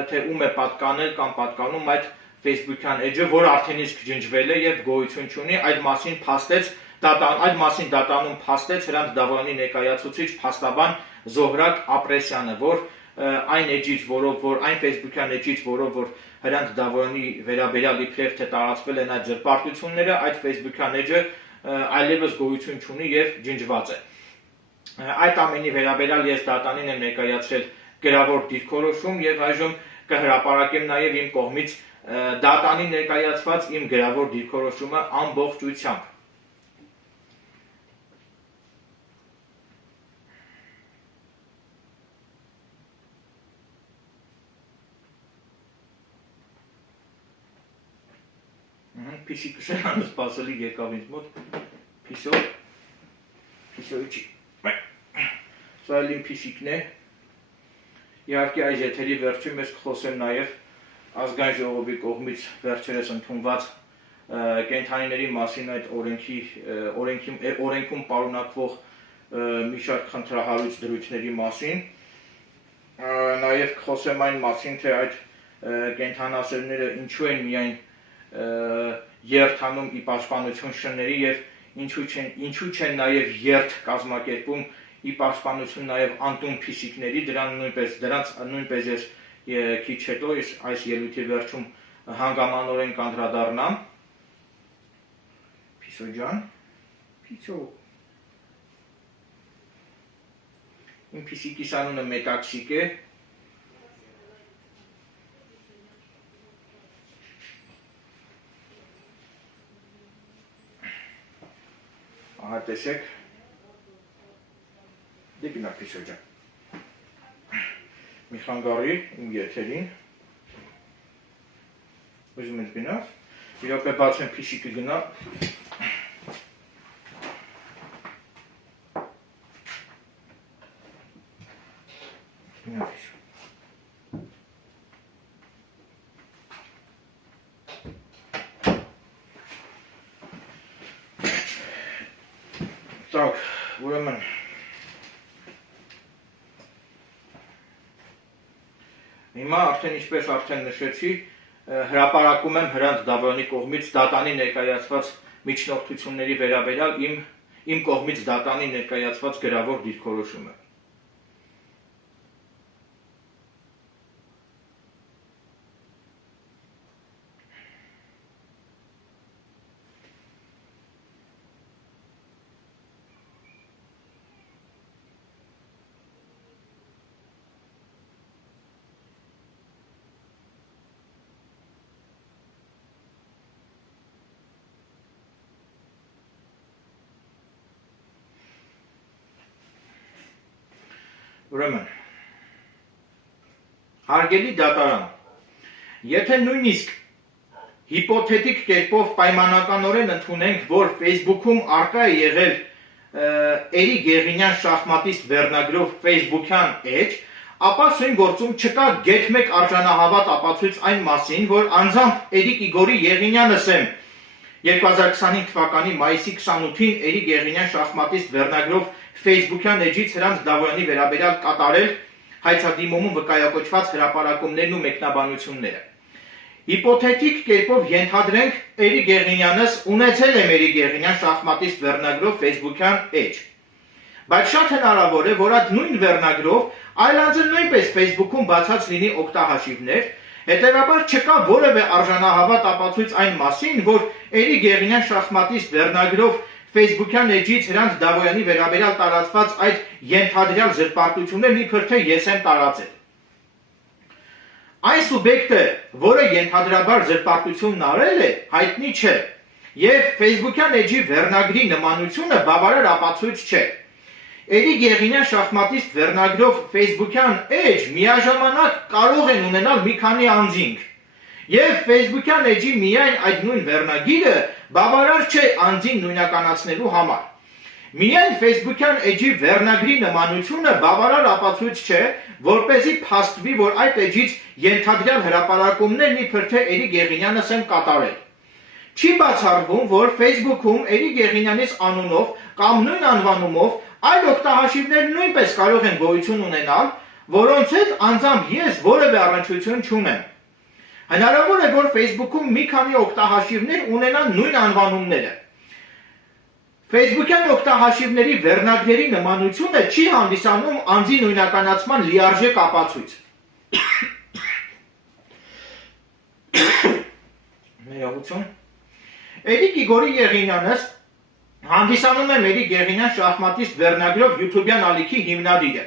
թե ում է պատկանել կամ պատկանում այդ Facebook-յան էջը, որ արդեն իսկ ջնջվել է եւ գոյություն չունի, այդ մասին դատարանում փաստեց Հրանտ Դավոյանի ներկայացուցիչ փաստաբան Զոհրաբ Ապրեսյանը, որ այն էջից, որ այն Facebook-յան էջից, որով որ Հրանտ Դավոյանի վերաբերյալ իբրև թե տարածվել են այդ զրպարտությունները, այդ Facebook-յան էջը այլևս գոյություն չունի եւ ջնջված է։ Այդ ամենի վերաբերյալ ես դատարանին եմ ներկայացրել գրավոր դիրքորոշում եւ այժմ կհրապարակեմ նաեւ իմ կողմից դատարանի ներկայացված իմ գրավոր դիրքորոշումը ամբողջությամբ։ Փիսիկը անսպասելի եկավ ինձ մոտ, փիսոյի չի, սա էլ իմ փիսիկն է, իհարկե այս եթերի վերջում ես կխոսեմ նաև ազգային ժողովի կողմից վերջերս ընդունված կենդանիների մասին այդ օրենքում պարունակվող մի շարք խնդրահարույց դրույթների մասին, նաև կխոսեմ այն մասին, թե այդ կենդանասերները ինչու են միայն երթանում ի պաշտպանություն շնների եւ ինչու չեն նաեւ երթ կազմակերպում ի պաշտպանություն նաեւ անտուն փիսիկների, դրանց նույնպես ես քիչ հետո այս ելույթի վերջում հանգամանորեն կանդրադառնամ։ Փիսո ջան, փիսո։ Իմ փիսիկիս անունը Մետաքսիկ է, Տեսեք, դե գնանք Փիշո ջան, մի խանգարի իմ եթերին, ուզում ես գնաս, իրոք է բացեմ Փիշիկը գնա, գնա Փիշո, Так, ուրեմն հիմա արդեն ինչպես արդեն նշեցի, հրապարակում եմ Հրանտ Դավոյանի կողմից դատանի ներկայացված միջնորդությունների վերաբերյալ իմ կողմից դատանի ներկայացված գրավոր դիրքորոշումը։ Ուրեմն, հարգելի դատարան, եթե նույնիսկ հիպոթետիկ կերպով պայմանականորեն ընդունենք, որ Facebook-ում առկա է եղել Էրիկ Գեղինյան շախմատիստ վերնագրով Facebook-յան էջ, ապա սույն գործում չկա գեթ մեկ արժանահավատ ապացույց այն մասին, որ անձամբ Էրիկ Իգորի Եղինյանս եմ 2025 թվականի մայիսի 28-ին Էրիկ Եղինյան շախմատիստ վերնագրով Facebook-յան էջից Հրանտ Դավոյանի վերաբերյալ կատարել հայցադիմումում վկայակոչված հրապարակումներն ու մեկնաբանությունները։ Հիպոթետիկ կերպով ենթադրենք Էրիկ Եղինյանս ունեցել է Էրիկ Եղինյան շախմատիստ վերնագրով Facebook-յան էջ։ Բայց շատ հնարավոր է, որ այդ նույն վերնագրով այլ անձը նույնպես Facebook-ում բացած լինի օգտահաշիվներ, հետևաբար չկա որևէ արժանահավատ ապացույց այն մասին, որ Էրիկ Եղինյան շախմատիստ վերնագրով Facebook-յան էջից Հրանտ Դավոյանի վերաբերյալ տարածված այդ ենթադրյալ զրպարտություններն իբր թե ես եմ տարածել։ Այն սուբյեկտը, որը ենթադրաբար զրպարտությունն արել է, հայտնի չէ, եւ Facebook-յան էջի վերնագրի նմանությունը բավարար ապացույց չէ։ Էրիկ Եղինյան շախմատիստ վերնագրով Facebook-յան էջ միաժամանակ կարող են ունենալ մի քանի անձինք։ Եվ Facebook-յան էջի միայն այդ նույն վերնագիրը բավարար չէ անձին նույնականացնելու համար։ Միայն Facebook-յան էջի վերնագրի նմանությունը բավարար ապացույց չէ, որպեսզի փաստվի, որ այդ էջից ենթադրյալ հրապարակումներն իբր թե Էրիկ Եղինյանս են կատարել։ Չի բացառվում, որ Facebook-ում Էրիկ Եղինյանից անունով կամ նույն անվանումով այլ օգտահաշիվներ նույնպես կարող են գոյություն ունենալ, որոնց հետ անձամբ ես որևէ առնչություն չունեմ։ Հնարավոր է, որ Facebook-ում մի քանի օգտահաշիվներ ունենան նույն անվանումները։ Facebook-յան օգտահաշիվների վերնագրերի նմանությունը չի հանդիսանում անձի նույնականացման լիարժեք ապացույց։ Ներողություն։ Էրիկ Իգորի Եղինյանս հանդիսանում է Էրիկ Եղինյան շախմատիստ վերնագրով YouTube-յան ալիքի հիմնադիրը։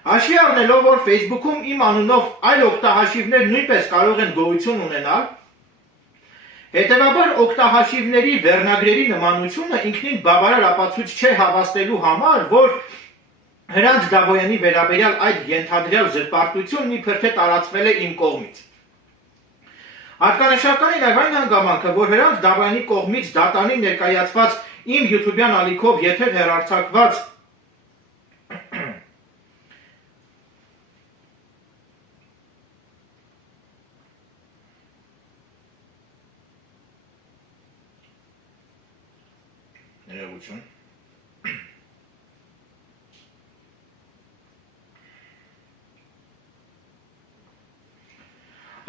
Հաշվի առնելով, որ Facebook-ում իմ անունով այլ օգտահաշիվներ նույնպես կարող են գոյություն ունենալ, հետևաբար օգտահաշիվների վերնագրերի նմանությունը ինքնին բավարար ապացույց չէ հավաստելու համար, որ Հրանտ Դավոյանի վերաբերյալ այդ ենթադրյալ զրպարտությունն իբր թե տարածվել է իմ կողմից։ Հատկանշական է նաև այն հանգամանքը, որ Հրանտ Դավոյանի կողմից դատանի ներկայացված իմ YouTube-յան ալիքով եթեր հեռարձակված ներողություն։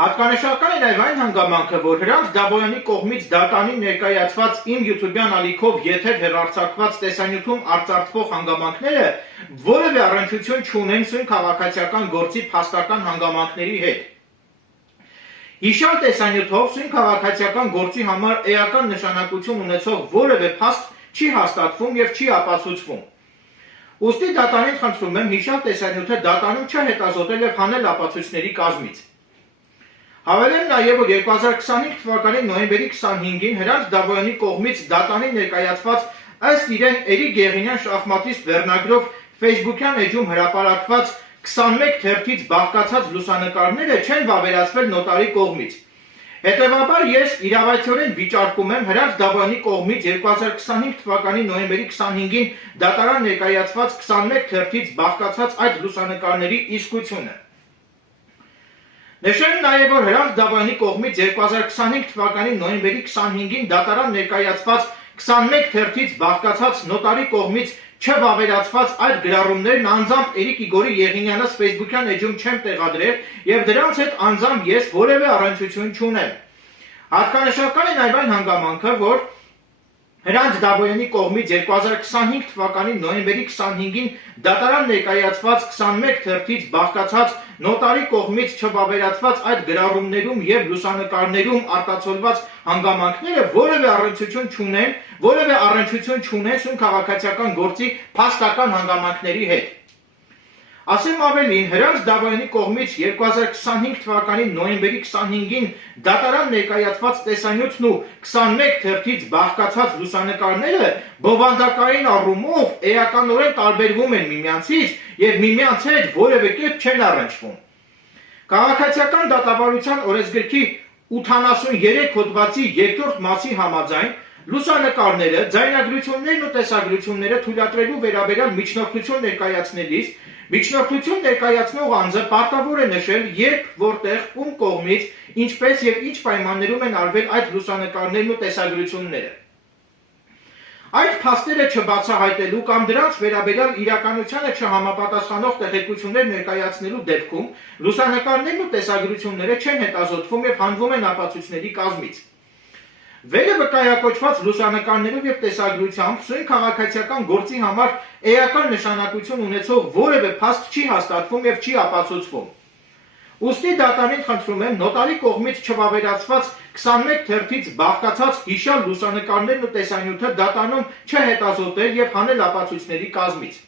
Հատկանշական է նաև այն հանգամանքը, որ Հրանտ Դավոյանի կողմից դատանին ներկայացված իմ YouTube-յան ալիքով եթեր հեռարձակված տեսանյութում արծարծվող հանգամանքները որևէ առնչություն չունեն սույն քաղաքացիական գործի փաստական հանգամանքների հետ։ Հիշյալ տեսանյութով սույն քաղաքացիական գործի համար էական նշանակություն ունեցող որևէ փաստ չի հաստատվում եւ չի ապացուցվում։ Ուստի դատանին խնդրում եմ հիշյալ տեսանյութը դատանում չհետազոտել եւ հանել ապացույցների կազմից։ Հավելեմ նաև, որ 2025 թվականի նոյեմբերի 25-ին Հրանտ Դավոյանի կողմից դատանի ներկայացված ըստ իրեն Էրիկ Եղինյան շախմատիստ վերնագրով Facebook-յան էջում հրապարակված 21 թերթից բաղկացած լուսանկարները չեն վավերացվել նոտարի կողմից։ Հետևաբար ես իրավացիորեն վիճարկում եմ Հրանտ Դավոյանի կողմից 2025 թվականի նոյեմբերի 25-ին դատարան ներկայացված 21 թերթից բաղկացած այդ լուսանկարների իսկությունը։ Նշեմ նաև, որ Հրանտ Դավոյանի կողմից 2025 թվականի նոյեմբերի 25-ին դատարան ներկայացված 21 թերթից բաղկացած նոտարի կողմից չվավերացված այդ գրառումներն անձամբ Էրիկ Իգորի Եղինյանս Facebook-յան էջում չեմ տեղադրել եւ դրանց հետ անձամբ ես որևէ առնչություն չունեմ։ Հատկանշական է նաև այն հանգամանքը, որ Հրանտ Դավոյանի կողմից 2025 թվականի նոյեմբերի 25-ին դատարան ներկայացված 21 թերթից բաղկացած նոտարի կողմից չվավերացված այդ գրառումներում եւ լուսանկարներում արտացոլված հանգամանքները որևէ առնչություն չունեն սույն քաղաքացիական գործի փաստական հանգամանքների հետ։ Ասեմ ավելին, Հրանտ Դավոյանի կողմից 2025 թվականի նոյեմբերի 25-ին դատարան ներկայացված տեսանյութն ու 21 թերթից բաղկացած լուսանկարները բովանդակային առումով էականորեն տարբերվում են միմյանցից եւ միմյանց հետ որևէ կերպ չեն առնչվում։ Քաղաքացիական դատավարության օրենսգրքի 83 հոդվածի 2-րդ մասի համաձայն լուսանկարները, ձայնագրություններն ու տեսագրությունները թույլատրելու վերաբերյալ միջնորդություն ներկայացնելիս միջնորդություն ներկայացնող անձը պարտավոր է նշել, երբ, որտեղ, ում կողմից, ինչպես եւ ինչ պայմաններում են արվել այդ լուսանկարներն ու տեսագրությունները։ Այդ փաստերը չբացահայտելու կամ դրանց վերաբերյալ իրականությանը չհամապատասխանող տեղեկություններ ներկայացնելու դեպքում լուսանկարներն ու տեսագրությունները չեն հետազոտվում եւ հանվում են ապացույցների կազմից։ Վերը վկայակոչված լուսանկարներով եւ տեսագրությամբ սույն քաղաքացիական գործի համար էական նշանակություն ունեցող որևէ փաստ չի հաստատվում եւ չի ապացուցվում։ Ուստի դատարանին խնդրում եմ նոտարի կողմից չվավերացված 21 թերթից բաղկացած հիշյալ լուսանկարներն ու տեսանյութը դատարանում չհետազոտել եւ հանել ապացույցների կազմից։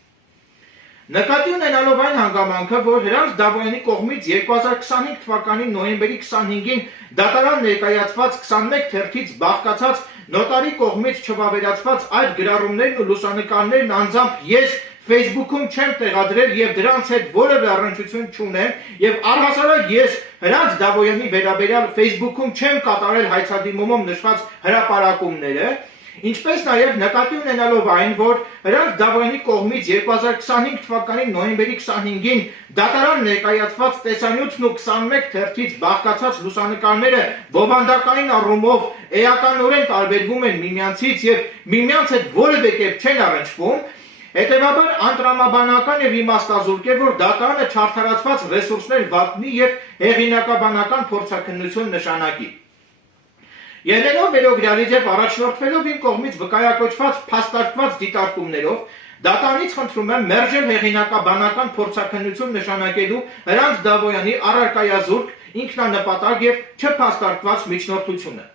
Նկատի ունենալով այն հանգամանքը, որ Հրանտ Դավոյանի կողմից 2025 թվականի նոյեմբերի 25-ին դատարան ներկայացված 21 թերթից բաղկացած նոտարի կողմից չվավերացված այդ գրառումներն ու լուսանկարներն անձամբ ես Facebook-ում չեմ տեղադրել եւ դրանց հետ որևէ առնչություն չունեմ եւ առհասարակ ես Հրանտ Դավոյանի վերաբերյալ Facebook-ում չեմ կատարել հայցադիմումում նշված հրապարակումները, ինչպես նաև նկատի ունենալով այն, որ Հրանտ Դավոյանի կողմից 2025 թվականի նոյեմբերի 25-ին դատարան ներկայացված տեսանյութն ու 21 թերթից բաղկացած լուսանկարները բովանդակային առումով էականորեն տարբերվում են միմյանցից եւ միմյանց հետ որևէ կերպ չեն առնչվում, հետեւաբար անտրամաբանական եւ իմաստազուրկ է, որ դատարանը չարդարացված ռեսուրսներ վատնի եւ հեղինակաբանական փորձաքննություն նշանակի։ Ելնելով վերոգրյալից եւ առաջնորդվելով իմ կողմից վկայակոչված փաստարկված դիտարկումներով, դատարանից խնդրում եմ մերժել հեղինակաբանական փորձաքննություն նշանակելու Հրանտ Դավոյանի առարկայազուրկ, ինքնանպատակ եւ չփաստարկված միջնորդությունը։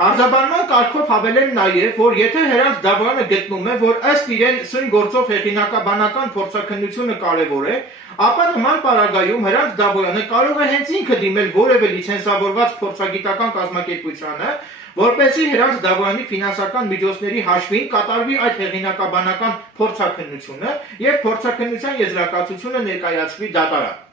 Պարզաբանման կարգով հավելեմ նաև, որ եթե Հրանտ Դավոյանը գտնում է, որ ըստ իրեն սույն գործով հեղինակաբանական փորձաքննությունը կարևոր է, ապա նման պարագայում Հրանտ Դավոյանը կարող է հենց ինքը դիմել որևէ լիցենզավորված փորձագիտական կազմակերպությանը, որպեսզի Հրանտ Դավոյանի ֆինանսական միջոցների հաշվին կատարվի այդ հեղինակաբանական փորձաքննությունը եւ փորձաքննության եզրակացությունը ներկայացվի դատարան։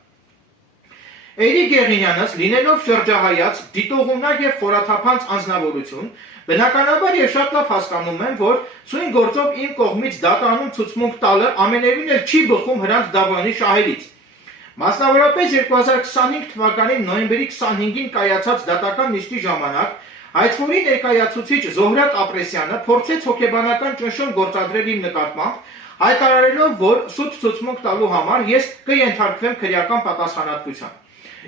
Էրիկ Եղինյանս, լինելով շրջահայաց, դիտողունակ եւ խորաթափանց անձնավորություն, բնականաբար եւ շատ լավ հասկանում եմ, որ սույն գործով իմ կողմից դատարանում ցուցմունք տալը ամենևին էլ չի բխում Հրանտ Դավոյանի շահերից։ Մասնավորապես 2025 թվականի նոյեմբերի 25-ին կայացած դատական նիստի ժամանակ հայցվորի ներկայացուցիչ Զոհրաբ Ապրեսյանը փորձեց հոգեբանական ճնշում գործադրել իմ նկատմամբ, հայտարարելով, որ սուտ ցուցմունք տալու համար ես կենթարկվեմ քրեական պատասխանատվության։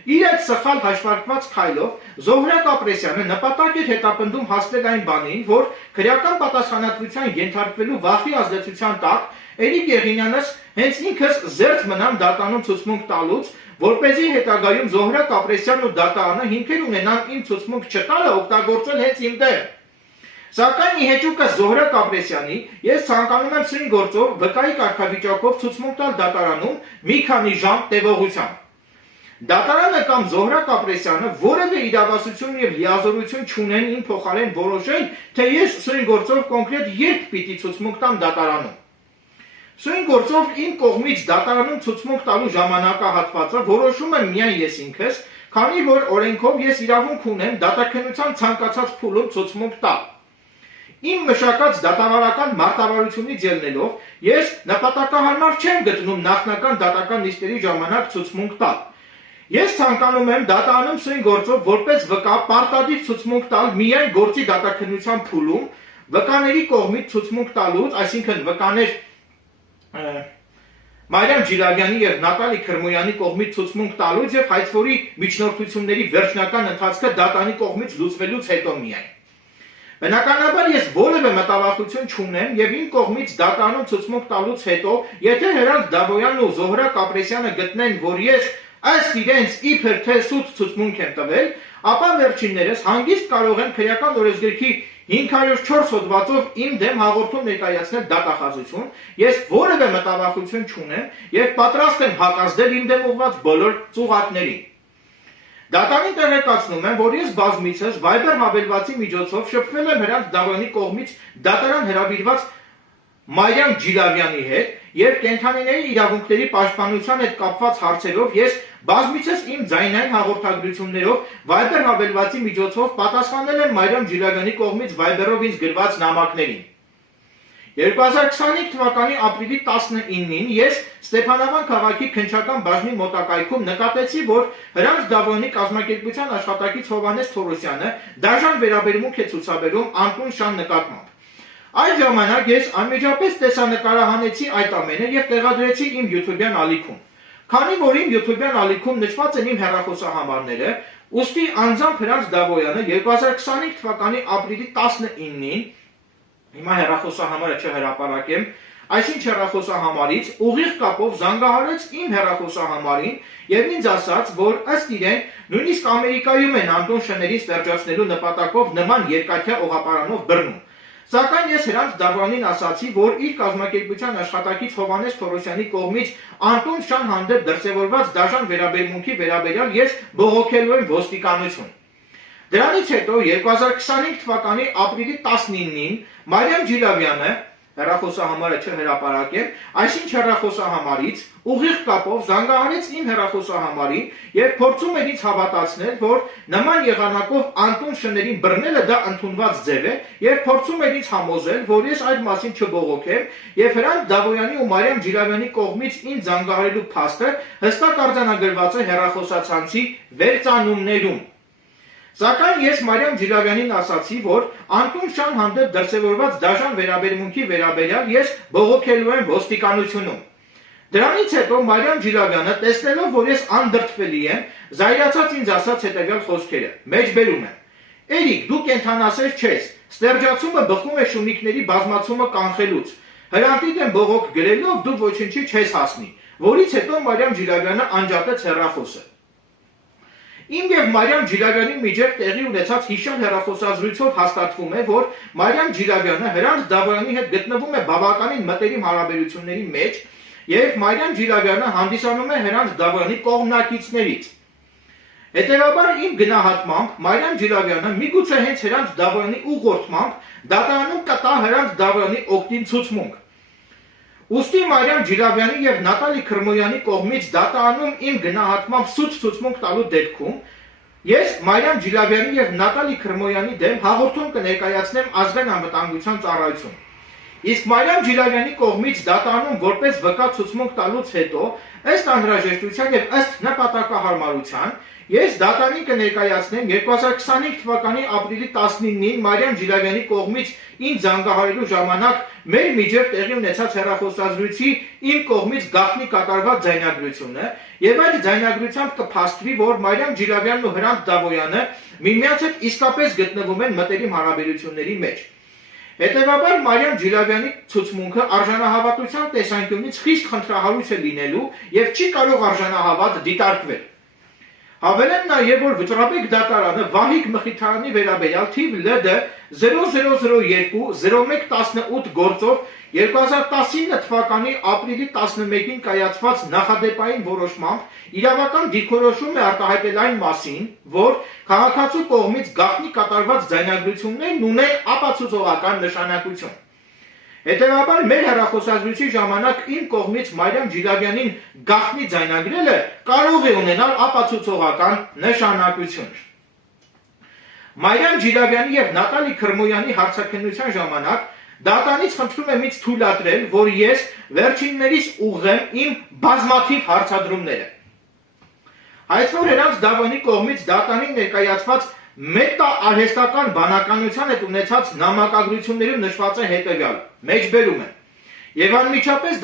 Իր այդ սխալ հաշվարկված քայլով Զոհրաբ Ապրեսյանը նպատակ էր հետապնդում հասնել այն բանին, որ քրեական պատասխանատվության ենթարկվելու վախի ազդեցության տակ Էրիկ Եղինյանս հենց ինքս զերծ մնամ դատարանում ցուցմունք տալուց, որպեսզի հետագայում Զոհրաբ Ապրեսյանն ու դատարանը հիմքեր ունենան իմ ցուցմունք չտալը օգտագործել հենց իմ դեմ։ Սակայն ի հեճուկս Զոհրաբ Ապրեսյանի ես ցանկանում եմ սույն գործով վկայի կարգավիճակով ցուցմունք տալ դատարանում մի քանի ժամ տևողությամբ։ Դատարանը կամ Զոհրաբ Ապրեսյանը որևէ իրավասություն եւ լիազորություն չունեն իմ փոխարեն որոշել, թե ես սույն գործով կոնկրետ երբ պիտի ցուցմունք տամ դատարանում։ Սույն գործով իմ կողմից դատարանում ցուցմունք տալու ժամանակահատվածը որոշում եմ միայն ես ինքս, քանի որ օրենքով ես իրավունք ունեմ դատաքննության ցանկացած փուլում ցուցմունք տալ։ Իմ մշակած դատավարական մարտավարությունից ելնելով, ես նպատակահարմար չեմ գտնում նախնական դատական նիստերի ժամանակ ցուցմունք տալ։ Ես ցանկանում եմ դատարանում սույն գործով որպես վկա պարտադիր ցուցմունք տալ միայն գործի դատաքննության փուլում, վկաների կողմից ցուցմունք տալուց, այսինքն վկաներ Մարիամ Ջիլավյանի եւ Նատալի Քրմոյանի կողմից ցուցմունք տալուց եւ հայցվորի միջնորդությունների վերջնական ընթացքը դատանի կողմից լուծվելուց հետո միայն։ Բնականաբար ես որևէ մտավախություն չունեմ եւ իմ կողմից դատարանում ցուցմունք տալուց հետո, եթե Հրանտ Դավոյանն ու Զոհրաբ Ապրեսյանը գտնեն, որ ես ըստ իրենց իբր թե սուտ ցուցմունք եմ տվել, ապա վերջիններս հանգիստ կարող են քրեական օրենսգրքի 504 հոդվածով իմ դեմ հաղորդում ներկայացնել դատախազություն, ես որևէ մտավախություն չունեմ եւ պատրաստ եմ հակազդել իմ դեմ ուղղված բոլոր ծուղակներին։ Դատարանին տեղեկացնում եմ, որ ես բազմիցս Viber հավելվածի միջոցով շփվել եմ Հրանտ Դավոյանի կողմից դատարան հրավիրված Մարիամ Ջիլավյանի հետ եւ կենդանիների իրավունքների պաշտպանության հետ կապված հարցերով ես բազմիցս իմ ձայնային հաղորդագրություններով Viber հավելվածի միջոցով պատասխանել եմ Մարիամ Ջիլավյանի կողմից Viber-ով ինձ գրված նամակներին։ 2025 թվականի ապրիլի 19-ին ես Ստեփանավան քաղաքի քննչական բաժնի մոտակայքում նկատեցի, որ Հրանտ Դավոյանի կազմակերպության աշխատակից Հովհաննես Թորոսյանը դաժան վերաբերմունք է ցուցաբերում Անտուն Շան նկատմամբ։ Այդ ժամանակ ես անմիջապես տեսանկարահանեցի այդ ամենը եւ տեղադրեցի իմ YouTube-յան ալիքում։ Քանի որ իմ YouTube-յան ալիքում նշված են իմ հեռախոսահամարները, ուստի անձամբ Հրանտ Դավոյանը 2025 թվականի ապրիլի 19-ին հիմա հեռախոսահամարը չհրապարակեմ, այսինչ հեռախոսահամարից ուղիղ կապով զանգահարեց իմ հեռախոսահամարին եւ ինձ ասաց, որ ըստ իրեն նույնիսկ Ամերիկայում են Անտոն Շներին ստերջացնելու նպատակով նման երկաթյա օղապարանով բռնում։ Սակայն ես Հրանտ Դավոյանին ասացի, որ իր կազմակերպության աշխատակից Հովհաննես Թորոսյանի կողմից Անտոն Շան հանդեպ դրսևորված դաժան վերաբերմունքի վերաբերյալ ես բողոքելու եմ ոստիկանություն։ Դրանից հետո 2025 թվականի ապրիլի 19-ին Մարիամ Ջիլավյանը հեռախոսահամարը չհրապարակեմ, այսինչ հեռախոսահամարից ուղիղ կապով զանգահարեց իմ հեռախոսահամարին եւ փորձում էր ինձ հավատացնել, որ նման եղանակով Անտոն Շներին բռնելը դա ընդունված ձև է եւ փորձում էր ինձ համոզել, որ ես այդ մասին չբողոքեմ եւ Հրանտ Դավոյանի ու Մարիամ Ջիլավյանի կողմից ինձ զանգահարելու փաստը հստակ արձանագրված է հեռախոսացանցի վերծանումներում։ Սակայն ես Մարիամ Ջիլավյանին ասացի, որ Անտոն Շան հանդեպ դրսևորված դաժան վերաբերմունքի վերաբերյալ ես բողոքելու եմ ոստիկանությունում։ Դրանից հետո Մարիամ Ջիլավյանը, տեսնելով, որ ես անդրդվելի եմ, զայրացած ինձ ասաց հետևյալ խոսքերը. մեջբերում եմ. Էրիկ, դու կենդանասեր չես, ստերջացումը բխում է շունիկների բազմացումը կանխելուց։ Հրանտի դեմ բողոք գրելով դու ոչինչի չես հասնի, որից հետո Մարիամ Ջիլավյանը անջատեց հեռախոսը։ Իմ եւ Մարիամ Ջիլավյանի միջև տեղի ունեցած հիշյալ հեռախոսազրույցով հաստատվում է, որ Մարիամ Ջիլավյանը Հրանտ Դավոյանի հետ գտնվում է բավականին մտերիմ հարաբերությունների մեջ եւ Մարիամ Ջիլավյանը հանդիսանում է Հրանտ Դավոյանի կողմնակիցներից։ Հետևաբար իմ գնահատմամբ Մարիամ Ջիլավյանը միգուցե հենց Հրանտ Դավոյանի ուղղորդմամբ դատարանում կտա Հրանտ Դավոյանի օգտին ցուցմունք։ Ուստի Մարիամ Ջիլավյանի եւ Նատալի Քրմոյանի կողմից դատարանում իմ գնահատմամբ սուտ ցուցմունք տալու դեպքում ես Մարիամ Ջիլավյանի եւ Նատալի Քրմոյանի դեմ հաղորդում կներկայացնեմ ազգային անվտանգության ծառայություն։ Իսկ Մարիամ Ջիլավյանի կողմից դատարանում որպես վկա ցուցմունք տալուց հետո, ըստ անհրաժեշտության եւ ըստ նպատակահարմարության, ես դատարանին կներկայացնեմ 2025 թվականի ապրիլի 19-ին Մարիամ Ջիլավյանի կողմից ինձ զանգահարելու ժամանակ մեր միջև տեղի ունեցած հեռախոսազրույցի իմ կողմից գաղտնի կատարված ձայնագրությունը եւ այդ ձայնագրությամբ կփաստվի, որ Մարիամ Ջիլավյանն ու Հրանտ Դավոյանը միմյանց հետ իսկապես գտնվում են մտերիմ հարաբերությունների մեջ։ Հետևաբար Մարիամ Ջիլավյանի ցուցմունքը արժանահավատության տեսանկյունից խիստ խնդրահարույց է լինելու եւ չի կարող արժանահավատ դիտարկվել։ Հավելեմ նաև, որ Վճռաբեկ դատարանը Վահիկ Մխիթարյանի վերաբերյալ թիվ ԼԴ 0002-0118 գործով 2019 թվականի ապրիլի 11-ին կայացված նախադեպային որոշմամբ իրավական դիրքորոշում է արտահայտել այն մասին, որ քաղաքացու կողմից գաղտնի կատարված ձայնագրություններն ունեն ապացուցողական նշանակություն։ Հետևաբար մեր հեռախոսազրույցի ժամանակ իմ կողմից Մարիամ Ջիլավյանին գաղտնի ձայնագրելը կարող է ունենալ ապացուցողական նշանակություն։ Մարիամ Ջիլավյանի եւ Նատալի Քրմոյանի հարցաքննության ժամանակ դատարանից խնդրում եմ ինձ թույլատրել, որ ես վերջիններիս ուղղեմ իմ բազմաթիվ հարցադրումները։ Այդ որ նրանց դավանի կողմից դատարանին ներկայացված մետա-արհեստական բանականության հետ ունեցած նամակագրություններում նշված է հետևյալ. մեջբերում եմ, եւ անմիջապես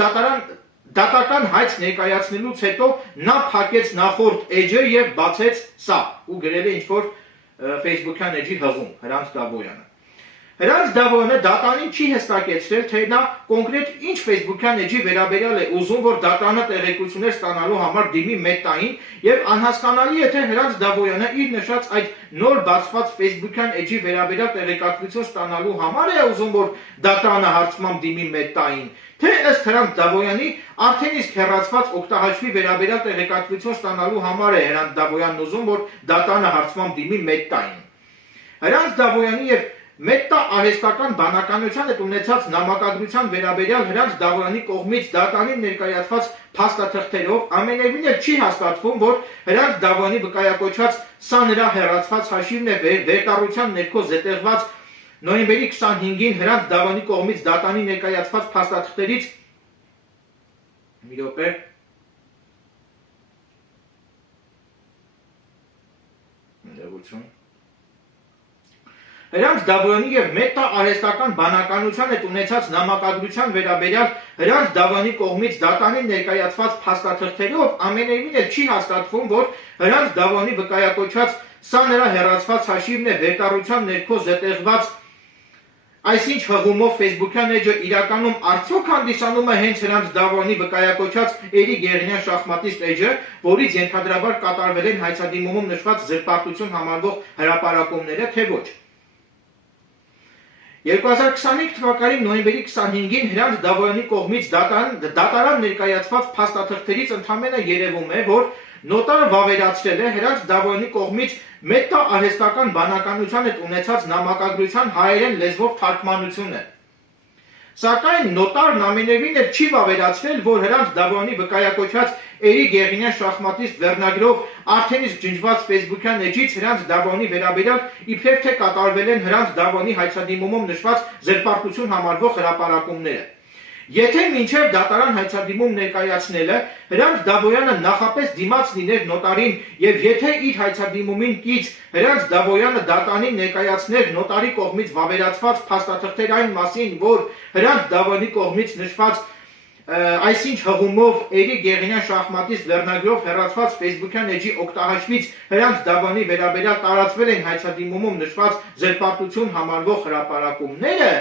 դատական հայց ներկայացնելուց հետո նա փակեց նախորդ էջը եւ բացեց սա ու գրել է ինչ-որ Facebook-յան էջի հղում Հրանտ Դավոյանը։ Հրանտ Դավոյանը դատարանին չի հստակեցրել, թե նա կոնկրետ ինչ Facebook-յան էջի վերաբերյալ է ուզում, որ դատարանը տեղեկություններ ստանալու համար դիմի մետային եւ անհասկանալի է, թե Հրանտ Դավոյանը իր նշած այդ նոր բացված Facebook-յան էջի վերաբերյալ տեղեկատվություն ստանալու համար է ուզում, որ դատարանը հարցմամբ դիմի մետային, թե ըստ Հրանտ Դավոյանի արդեն իսկ հեռացված օգտահաշվի վերաբերյալ տեղեկատվություն ստանալու համար է Հրանտ Դավոյանն ուզում, որ դատարանը հարցմամբ դիմի մետային։ Հրանտ Դավոյանի եւ մետա-արհեստական բանականության հետ ունեցած նամակագրության վերաբերյալ Հրանտ Դավոյանի կողմից դատարանին ներկայացված փաստաթղթերով ամենևին էլ չի հաստատվում, որ Հրանտ Դավոյանի վկայակոչած սա նրա հեռացված հաշիվն է վերտառության ներքո զետեղված նոյեմբերի 25-ին Հրանտ Դավոյանի կողմից դատարանին ներկայացված փաստաթղթերից մի րոպե Հրանտ Դավոյանի եւ մետա-արհեստական բանականության հետ ունեցած նամակագրության վերաբերյալ Հրանտ Դավոյանի կողմից դատարանին ներկայացված փաստաթղթերով ամենևին էլ չի հաստատվում, որ Հրանտ Դավոյանի վկայակոչած սա նրա հեռացված հաշիվն է վերտառության ներքո զետեղված այսինչ հղումով Facebook-յան էջը իրականում արդյոք հանդիսանում է հենց Հրանտ Դավոյանի վկայակոչած Էրիկ Գեղինյան շախմատիստ էջը, որից ենթադրաբար կատարվել են հայցադիմումում նշված զրպարտություն համարվող հրապարակումները, թե ոչ։ 2025 թվականի նոյեմբերի 25-ին Հրանտ Դավոյանի կողմից դատարան ներկայացված փաստաթղթերից ընդամենը երևում է, որ նոտարը վավերացրել է Հրանտ Դավոյանի կողմից մետա-արհեստական բանականության հետ ունեցած նամակագրության հայերեն լեզվով թարգմանությունը։ Սակայն նոտարն ամենևին էլ չի վավերացրել, որ Հրանտ Դավոյանի վկայակոչած Էրիկ Գեղինյան շախմատիստ վերնագրով արդեն իսկ ջնջված Facebook-յան էջից Հրանտ Դավոյանի վերաբերյալ իբրև թե կատարվել են Հրանտ Դավոյանի հայցադիմումում նշված զրպարտություն համարվող հրապարակումները։ Եթե մինչև դատարան հայցադիմում ներկայացնելը Հրանտ Դավոյանը նախապես դիմաց լիներ նոտարին եւ եթե իր հայցադիմումին կից Հրանտ Դավոյանը դատարանին ներկայացներ նոտարի կողմից վավերացված փաստաթղթեր այն մասին, որ Հրանտ Դավոյանի կողմից նշված այսինչ հղումով Էրիկ Գեղինյան շախմատիստ վերնագրով հեռացված Facebook-յան էջի օգտահաշվից Հրանտ Դավոյանի վերաբերյալ տարածվել են հայցադիմումում նշված զրպարտություն համարվող հրապարակումները,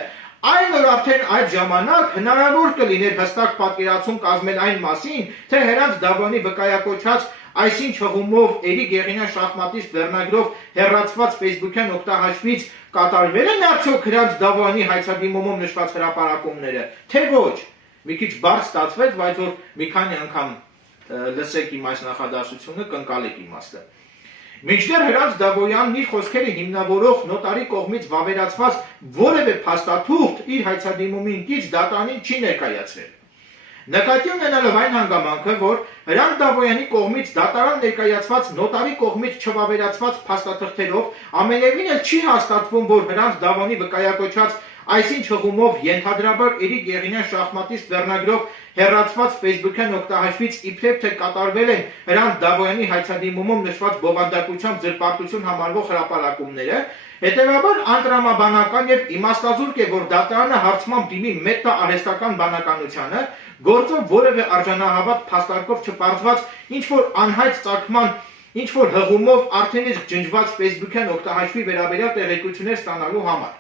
այն որ արդեն այդ ժամանակ հնարավոր կլիներ հստակ պատկերացում կազմել այն մասին, թե Հրանտ Դավոյանի վկայակոչած այսինչ հղումով Էրիկ Գեղինյան շախմատիստ վերնագրով հեռացված Facebook-յան օգտահաշվից կատարվել են արդյոք Հրանտ Դավոյանի հայցադիմումում նշված հրապարակումները, թե ոչ։ Մի քիչ բարձ ստացվեց, բայց որ մի քանի անգամ լսեք իմ այս նախադասությունը, կընկալեք իմաստը։ Մինչդեռ Հրանտ Դավոյանն իր խոսքերը հիմնավորող նոտարի կողմից վավերացված որևէ փաստաթուղթ իր հայցադիմումին կից դատարանին չի ներկայացրել։ Նկատի ունենալով այն հանգամանքը, որ Հրանտ Դավոյանի կողմից դատարան ներկայացված նոտարի կողմից չվավերացված փաստաթղթերով ամենևին էլ չի հաստատվում, որ Հրանտ Դավոյանի վկայակոչած այսինչ հղումով ենթադրաբար Էրիկ Գեղինյան շախմատիստ վերնագրով հեռացված Facebook-յան օգտահաշվից իբրև թե կատարվել են Հրանտ Դավոյանի հայցադիմումում նշված բովանդակությամբ զրպարտություն համարվող հրապարակումները, հետևաբար անտրամաբանական եւ իմաստազուրկ է, որ դատարանը հարցմամբ դիմի մետա-արհեստական բանականությանը, գործով որևէ արժանահավատ փաստարկով չպարզված ինչ-որ անհայտ ծագման ինչ-որ հղումով արդեն իսկ ջնջված Facebook-յան օգտահաշվի վերաբերյալ տեղեկություններ ստանալու համար։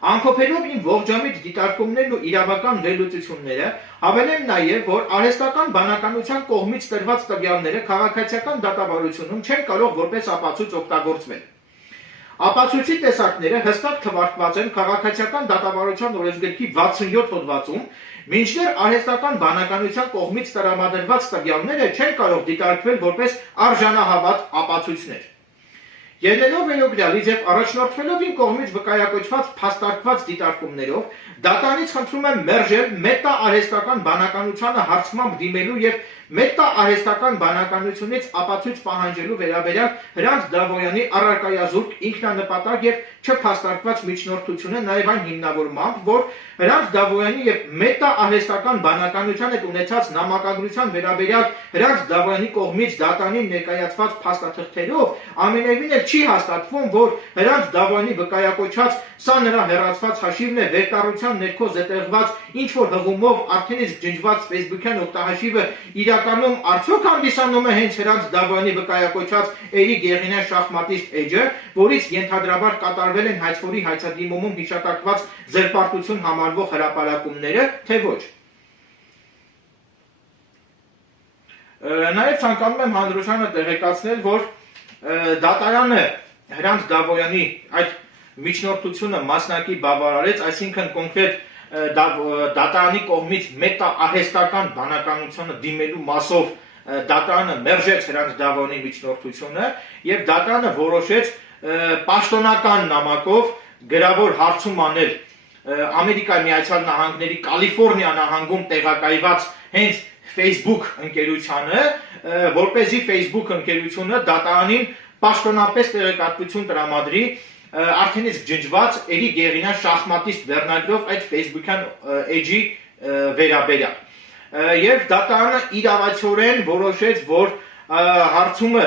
Ամփոփելով իմ ողջամիտ դիտարկումներն ու իրավական վերլուծությունները, հավելեմ նաև, որ արհեստական բանականության կողմից տրված տվյալները քաղաքացիական դատավարությունում չեն կարող որպես ապացույց օգտագործվել։ Ապացույցի տեսակները հստակ թվարկված են քաղաքացիական դատավարության օրենսգրքի 67 հոդվածում, մինչդեռ արհեստական բանականության կողմից տրամադրված տվյալները չեն կարող դիտարկվել որպես արժանահավատ ապացույցներ։ Ելնելով վերոգրյալից եւ առաջնորդվելով իմ կողմից վկայակոչված փաստարկված դիտարկումներով, դատարանից խնդրում եմ մերժել մետա արհեստական բանականությանը հարցմամբ դիմելու եւ մետա արհեստական բանականությունից ապացույց պահանջելու վերաբերյալ Հրանտ Դավոյանի առարկայազուրկ ինքնանպատակ եւ չփաստարկված միջնորդությունը նաեւ այն հիմնավորմամբ, որ Հրանտ Դավոյանի եւ մետա արհեստական բանականության հետ ունեցած նամակագրության վերաբերյալ Հրանտ Դավոյանի կողմից դատարանին ներկայացված փաստաթղթերով ամենևին էլ չի հաստատվում, որ Հրանտ Դավոյանի վկայակոչած սա նրա հեռացված հաշիվն է վերտառության ներքո զետեղված ինչ որ հղումով արդեն իսկ ջնջված Facebook-յան օգտահաշիվը իրականում արդյոք հանդիսանում է հենց Հրանտ Դավոյանի վկայակոչած Էրիկ Եղինյան շախմատիստ էջը, որից ենթադրաբար կատարվել են հայցվորի հայցադիմումում հիշատակված զրպարտություն համարվող հրապարակումները, թե ոչ։ Նաև ցանկանում եմ հանրությանը տեղեկացնել, որ դատարանը Հրանտ Դավոյանի այդ միջնորդությունը մասնակի բավարարեց, այսինքն կոնկրետ դատարանի կողմից մետա արհեստական բանականությունը դիմելու մասով դատարանը մերժեց Հրանտ Դավոյանի միջնորդությունը եւ դատարանը որոշեց պաշտոնական նամակով գրավոր հարցում անել Ամերիկայի Միացյալ Նահանգների Կալիֆոռնիա նահանգում տեղակայված հենց Facebook ընկերությանը, որպեսզի Facebook ընկերությունը դատարանին պաշտոնապես տեղեկատվություն տրամադրի արդեն իսկ ջնջված Էրիկ Եղինյան շախմատիստ վերնագրով այդ Facebook-յան էջի վերաբերյալ։ Եվ դատարանը իրավացիորեն որոշեց, որ հարցումը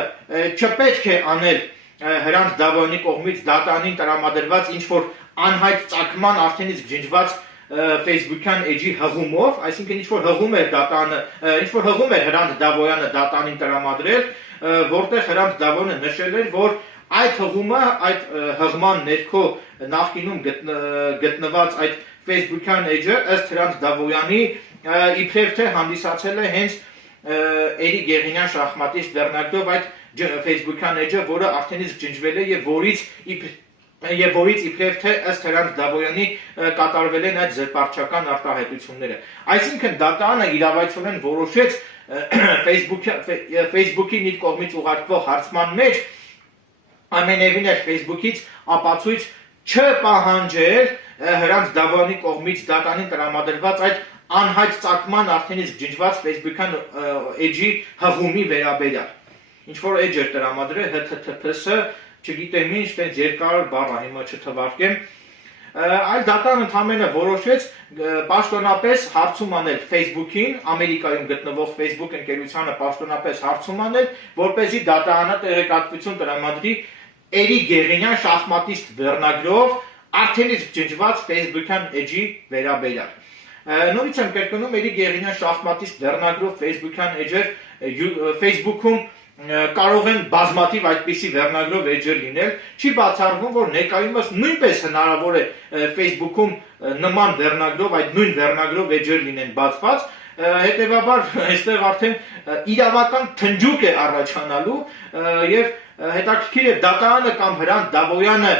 չպետք է անել Հրանտ Դավոյանի կողմից դատարանին տրամադրված ինչ որ անհայտ ծագման արդեն իսկ ջնջված Facebook-յան էջի հղումով, այսինքն ինչ որ հղում էր դատարանը, ինչ որ հղում էր Հրանտ Դավոյանը դատարանին տրամադրել, որտեղ Հրանտ Դավոյանը նշել էր, որ այդ հղումը, այդ հղման ներքո նախկինում գտնված այդ Facebook-յան էջը ըստ Հրանտ Դավոյանի իբրև թե հանդիսացել է հենց Էրիկ Եղինյան շախմատիստ վերնագրով այդ Facebook-յան էջը, որը արդեն իսկ ջնջվել է եւ որից իբրև թե ըստ Հրանտ Դավոյանի կատարվել են այդ զրպարտչական արտահայտությունները։ Այսինքն դատարանը իրավացիորեն որոշեց Facebook-ին իր կողմից ուղարկվող հարցման մեջ ամենևին էր Facebook-ից ապացույց չպահանջել Հրանտ Դավոյանի կողմից դատարանին տրամադրված այդ անհայտ ծագման արդեն իսկ ջնջված Facebook-յան էջի հղումի վերաբերյալ։ Ինչ որ էջ էր տրամադրել HTTPS, չգիտեմ ինչ, տենց երկար բառ է, հիմա չթվարկեմ։ Այլ դատարանը ընդամենը որոշեց պաշտոնապես հարցում անել Facebook-ին, Ամերիկայում գտնվող Facebook ընկերությանը պաշտոնապես հարցում անել, որպեսզի դատարանը տեղեկատվություն տրամադրի Էրիկ Եղինյան շախմատիստ վերնագրով արդեն իսկ ջնջված Facebook-յան էջի վերաբերյալ։ Նորից եմ կրկնում, Էրիկ Եղինյան շախմատիստ վերնագրով Facebook-յան էջեր Facebook-ում կարող են բազմաթիվ այդպիսի վերնագրով էջեր լինել, չի բացառվում, որ ներկայումս նույնպես հնարավոր է Facebook-ում նման վերնագրով, այդ նույն վերնագրով էջեր լինեն բացված, հետևաբար այստեղ արդեն իրավական թնջուկ է առաջանալու եւ հետաքրքիր է դատարանը կամ Հրանտ Դավոյանը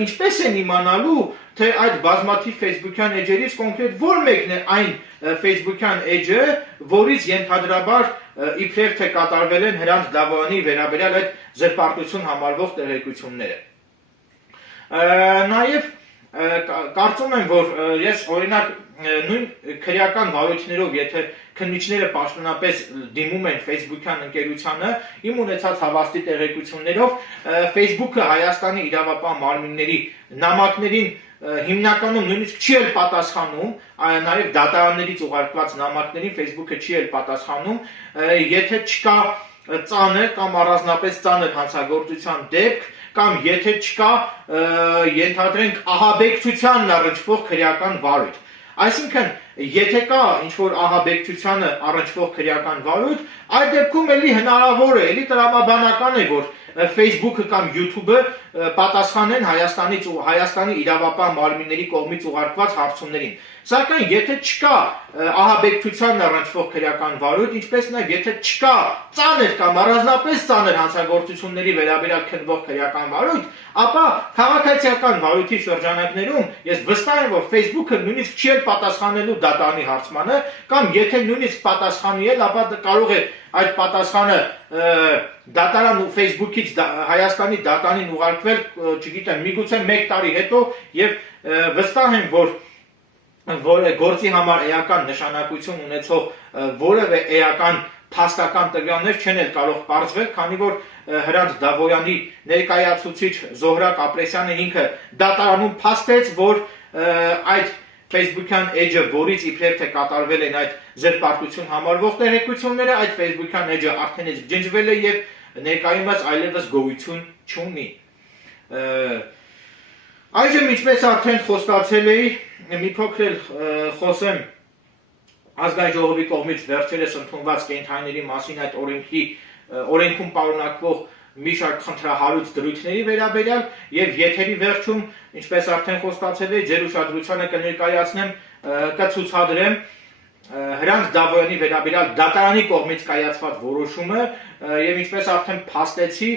ինչպես են իմանալու, թե այդ բազմաթիվ Facebook-յան էջերից կոնկրետ որ մեկն է այն Facebook-յան էջը, որից ենթադրաբար իբրև թե կատարվել են Հրանտ Դավոյանի վերաբերյալ այդ զրպարտություն համարվող տեղեկությունները։ Նաև կարծում եմ, որ ես օրինակ նույն քրեական վարույթներով, եթե քննիչները պաշտոնապես դիմում են Facebook-յան ընկերությանը, իմ ունեցած հավաստի տեղեկություններով Facebook-ը Հայաստանի իրավապահ մարմինների նամակներին հիմնականում նույնիսկ չի էլ պատասխանում, նաև դատարաններից ուղարկված նամակներին Facebook-ը չի էլ պատասխանում, եթե չկա ծանր կամ առանձնապես ծանր հանցագործության դեպք, կամ եթե չկա ենթադրենք ահաբեկչությանն առնչվող քրեական վարույթ։ Այսինքն, եթե կա ինչ-որ ահաբեկչությանը առնչվող քրեական վարույթ, Այդ դեպքում էլի հնարավոր է, էլի տրամաբանական է, որ Facebook-ը կամ YouTube-ը պատասխանեն Հայաստանի իրավապահ մարմինների կողմից ուղարկված հարցումներին։ Սակայն եթե չկա ահաբեկչությանն առնչվող քրեական վարույթ, ինչպես նաև եթե չկա ծանր կամ առանձնապես ծանր հանցագործությունների վերաբերյալ քննվող քրեական վարույթ, ապա քաղաքացիական վարույթի շրջանակներում ես վստահ եմ, որ Facebook-ը նույնիսկ չի պատասխանելու դատարանի հարցմանը, կամ եթե նույնիսկ պատասխանի էլ, ապա կարող է այդ պատասխանը դատարան ու Facebook-ից Հայաստանի դատարանին ուղարկվել, չգիտեմ, միգուցե 1 տարի հետո, եւ վստահ եմ, որ գործի համար էական նշանակություն ունեցող որևէ էական փաստական տվյալներ չեն էլ կարող պարզվել, քանի որ Հրանտ Դավոյանի ներկայացուցիչ Զոհրաբ Ապրեսյանը ինքը դատարանում փաստեց, որ այդ Facebook-յան էջը, որից իբրև թե կատարվել են այդ զրպարտություն համարվող տեղեկությունները, այդ Facebook-յան էջը արդեն իսկ ջնջվել է եւ ներկայումս այլևս գոյություն չունի։ Այժմ ինչպես արդեն խոստացել էի, մի փոքր խոսեմ ազգային ժողովի կողմից վերջերս ընդունված կենդանիների մասին այդ օրենքում պարունակվող մի շարք խնդրահարույց դրույթների վերաբերյալ եւ եթերի վերջում, ինչպես արդեն խոստացել էի, ձեր ուշադրությանը կներկայացնեմ, կցուցադրեմ Հրանտ Դավոյանի վերաբերյալ դատարանի կողմից կայացված որոշումը եւ ինչպես արդեն փաստեցի,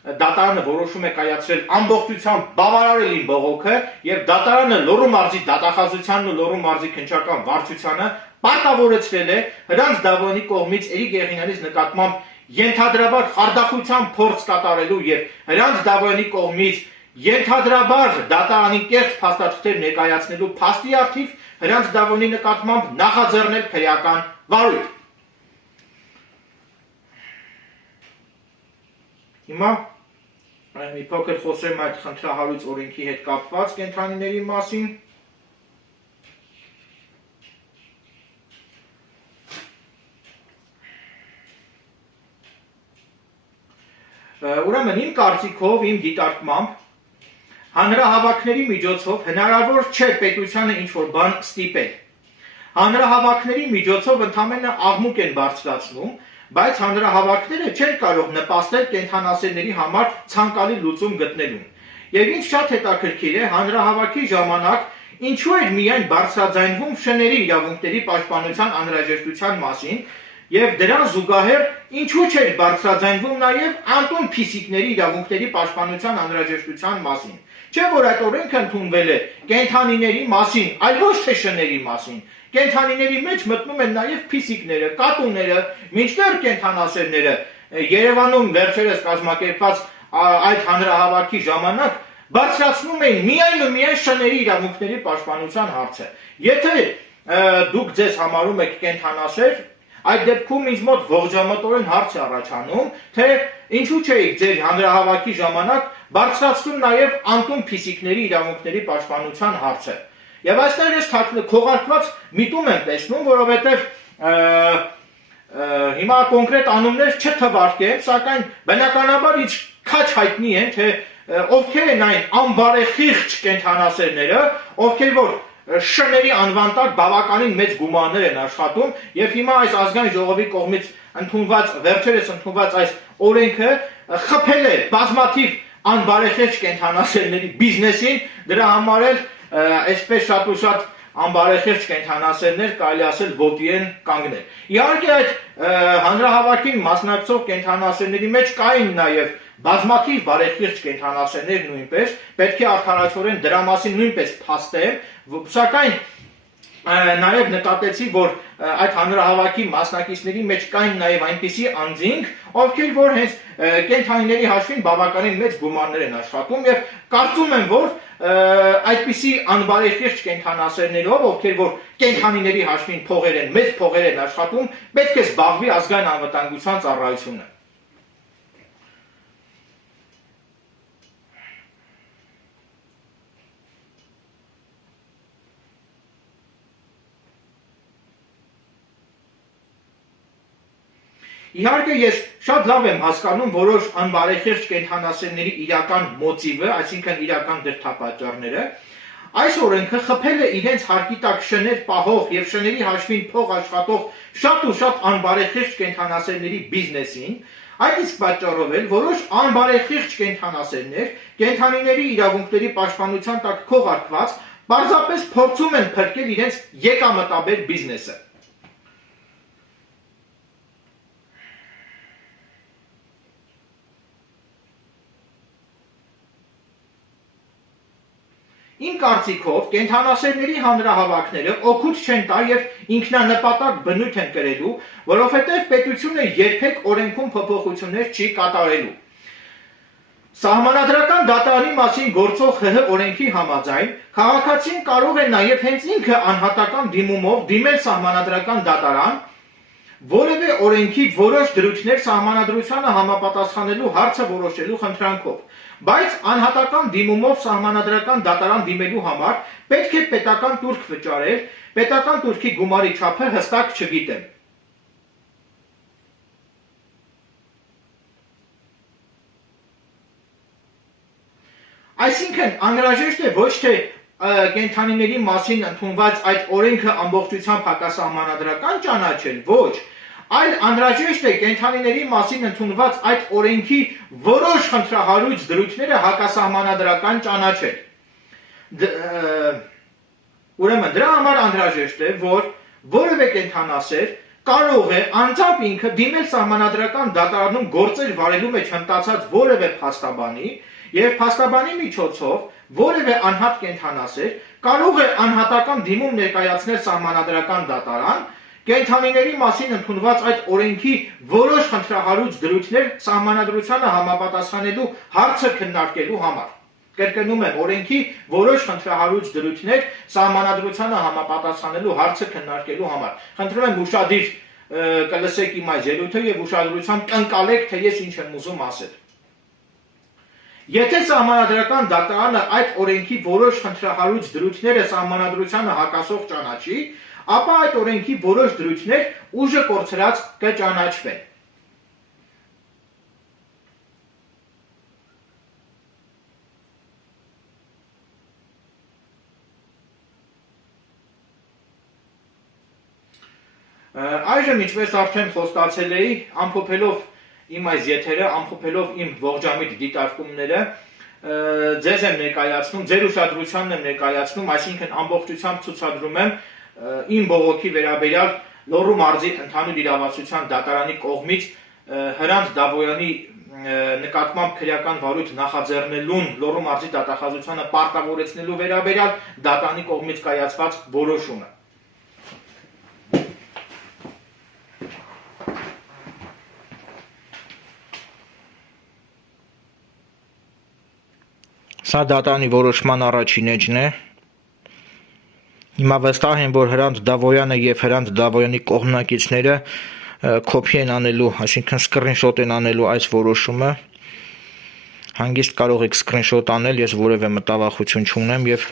դատարանը որոշում է կայացրել ամբողջությամբ բավարարելին բողոքը եւ դատարանը Լոռու մարզի դատախազությանն ու Լոռու մարզի քննչական վարչությանը պարտավորեցրել է Հրանտ Դավոյանի կողմից Էրիկ Եղինյանից նկատմամբ ենթադրաբար խարդախության փորձ կատարելու եւ Հրանտ Դավոյանի կողմից ենթադրաբար դատարանի կեղծ փաստաթղթեր ներկայացնելու փաստի առթիվ Հրանտ Դավոյանի նկատմամբ նախաձեռնել քրեական վարույթ։ Հիմա մի փոքր խոսեմ այդ խնդրահարույց օրենքի հետ կապված կենդանիների մասին։ Ուրեմն իմ կարծիքով, իմ դիտարկմամբ հանրահավաքների միջոցով հնարավոր չէ պետությանը ինչ-որ բան ստիպել։ Հանրահավաքների միջոցով ընդամենը աղմուկ են բարձրացնում, բայց հանրահավաքները չեն կարող նպաստել կենդանասերների համար ցանկալի լուծում գտնելուն։ Եվ ինչ շատ հետաքրքիր է, հանրահավաքի ժամանակ ինչու էր միայն բարձրաձայնվում շների իրավունքների պաշտպանության անհրաժեշտության մասին, եւ դրան զուգահեռ ինչու չէր բարձրաձայնվում նաեւ անտուն փիսիկների իրավունքների պաշտպանության անհրաժեշտության մասին։ Չէ՞ որ այդ օրենքը ընդունվել է կենդանիների մասին, այլ ոչ թե շների մասին։ Կենդանիների մեջ մտնում են նաեւ փիսիկները, կատուները, մինչդեռ կենդանասերները։ Երևանում վերջերս կազմակերպված այդ հանրահավաքի ժամանակ բարձրացնում էին միայն ու միայն շների իրավունքների պաշտպանության հարցը։ Եթե դուք ձեզ համարում եք կենդանասեր, այդ դեպքում ինձ մոտ ողջամտորեն հարց է առաջանում, թե ինչու չէիք ձեր հանրահավաքի ժամանակ բարձրացնում նաև անտուն փիսիկների իրավունքների պաշտպանության հարցը։ Եվ այստեղ ես քողարկված միտում եմ տեսնում, որովհետև հիմա կոնկրետ անուններ չթվարկեմ, սակայն բնականաբար ինչ քաչ հայտնի են, թե ովքեր են այն անբարեխիղճ կենդանասերները, ովքեր որ շների անվան տակ բավականին մեծ գումարներ են աշխատում եւ հիմա այս ազգային ժողովի կողմից վերջերս ընդունված այս օրենքը խփել է բազմաթիվ անբարեխիղճ կենդանասերների բիզնեսին, դրա համար էլ այսպես շատ ու շատ անբարեխիղճ կենդանասերներ կարելի ասել ոտի են կանգնել։ Իհարկե այդ հանրահավաքին մասնակցող կենդանասերների մեջ կային նաեւ բազմաթիվ բարեխիղճ կենդանասերներ նույնպես, պետք է արդարացորեն դրա մասին նույնպես փաստեմ, սակայն նաև նկատեցի, որ այդ հանրահավաքի մասնակիցների մեջ կային նաև այնպիսի անձինք, ովքեր որ հենց կենդանիների հաշվին բավականին մեծ գումարներ են աշխատում եւ կարծում եմ, որ այդպիսի անբարեխիղճ կենդանասերներով, ովքեր որ կենդանիների հաշվին փողեր են, մեծ փողեր են աշխատում, պետք է զբաղվի ազգային անվտանգության ծառայությունը։ Իհարկե ես շատ լավ եմ հասկանում որոշ անբարեխիղճ կենդանասերների իրական մոտիվը, այսինքն իրական դրդապատճառները, Այս օրենքը խփել է իրենց հարկի տակ շներ պահող եւ շների հաշվին փող աշխատող շատ ու շատ անբարեխիղճ կենդանասերների բիզնեսին, այդ իսկ պատճառով էլ որոշ անբարեխիղճ կենդանասերներ կենդանիների իրավունքների պաշտպանության տակ քողարկված պարզապես փորձում են փրկել իրենց եկամտաբեր բիզնեսը։ Իմ կարծիքով կենդանասերների հանրահավաքները օգուտ չեն տա եւ ինքնանպատակ բնույթ են կրելու, որովհետեւ պետությունը երբեք օրենքում փոփոխություններ չի կատարելու։ Սահմանադրական դատարանի մասին գործող ՀՀ օրենքի համաձայն քաղաքացին կարող է նաեւ հենց ինքը անհատական դիմումով դիմել սահմանադրական դատարան, որևէ օրենքի որոշ դրույթներ սահմանադրությանը համապատասխանելու հարցը որոշելու խնդրանքով, բայց անհատական դիմումով սահմանադրական դատարան դիմելու համար պետք է պետական տուրք վճարել, պետական տուրքի գումարի չափը հստակ չգիտեմ։ Այսինքն անհրաժեշտ է ոչ թե կենդանիների մասին ընդունված այդ օրենքը ամբողջությամբ հակասահմանադրական ճանաչել, ոչ, այլ անհրաժեշտ է կենդանիների մասին ընդունված այդ օրենքի որոշ խնդրահարույց դրույթները հակասահմանադրական ճանաչել։ Ուրեմն դրա համար անհրաժեշտ է, որ որևէ կենդանասեր կարող է անձամբ ինքը դիմել սահմանադրական դատարանում գործեր վարելու մեջ հմտացած որևէ փաստաբանի եւ փաստաբանի միջոցով որևէ անհատ կենդանասեր կարող է անհատական դիմում ներկայացնել սահմանադրական դատարան կենդանիների մասին ընդունված այդ օրենքի որոշ խնդրահարույց դրույթներ սահմանադրությանը համապատասխանելու հարցը քննարկելու համար։ Կրկնում եմ, օրենքի որոշ խնդրահարույց դրույթներ սահմանադրությանը համապատասխանելու հարցը քննարկելու համար։ Խնդրում եմ ուշադիր կլսեք իմ այս ելույթը եւ ուշադրությամբ ընկալեք, թե ես ինչ եմ ուզում ասել։ Եթե սահմանադրական դատարանը այդ օրենքի որոշ խնդրահարույց դրույթները սահմանադրությանը հակասող ճանաչի, ապա այդ օրենքի որոշ դրույթներ ուժը կորցրած կճանաչվեն։ Այժմ ինչպես արդեն խոստացել էի, ամփոփելով իմ այս եթերը, ամփոփելով իմ ողջամիտ դիտարկումները, ձեզ եմ ներկայացնում, ձեր ուշադրությանն եմ ներկայացնում, այսինքն ամբողջությամբ ցուցադրում եմ իմ բողոքի վերաբերյալ Լոռու մարզի ընդհանուր իրավասության դատարանի կողմից Հրանտ Դավոյանի նկատմամբ քրեական վարույթ նախաձեռնելուն Լոռու մարզի դատախազությանը պարտավորեցնելու վերաբերյալ դատարանի կողմից կայացված որոշումը։ Սա դատարանի որոշման առաջին էջն է։ Հիմա վստահ եմ, որ Հրանտ Դավոյանը եւ Հրանտ Դավոյանի կողմնակիցները կոպի են անելու, այսինքն սկրինշոտ են անելու այս որոշումը։ Հանգիստ կարող եք սկրինշոտ անել, ես որևէ մտավախություն չունեմ եւ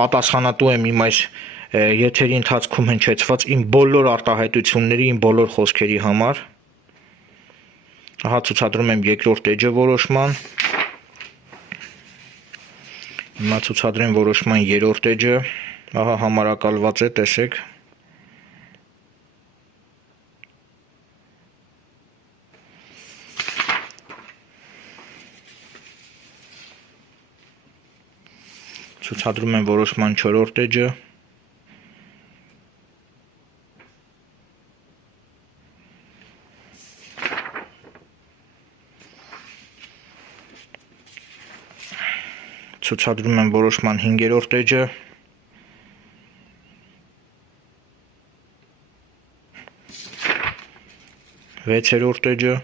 պատասխանատու եմ իմ այս եթերի ընթացքում հնչեցված իմ բոլոր արտահայտությունների, իմ բոլոր խոսքերի համար։ Ահա ցուցադրում եմ երկրորդ էջը որոշման։ Հիմա ցուցադրեմ որոշման երրորդ էջը, ահա համարակալված է, տեսեք։ Ցուցադրում եմ որոշման չորրորդ էջը։ Ցուցադրում եմ որոշման 5-րդ էջը։ Վեցերորդ էջը։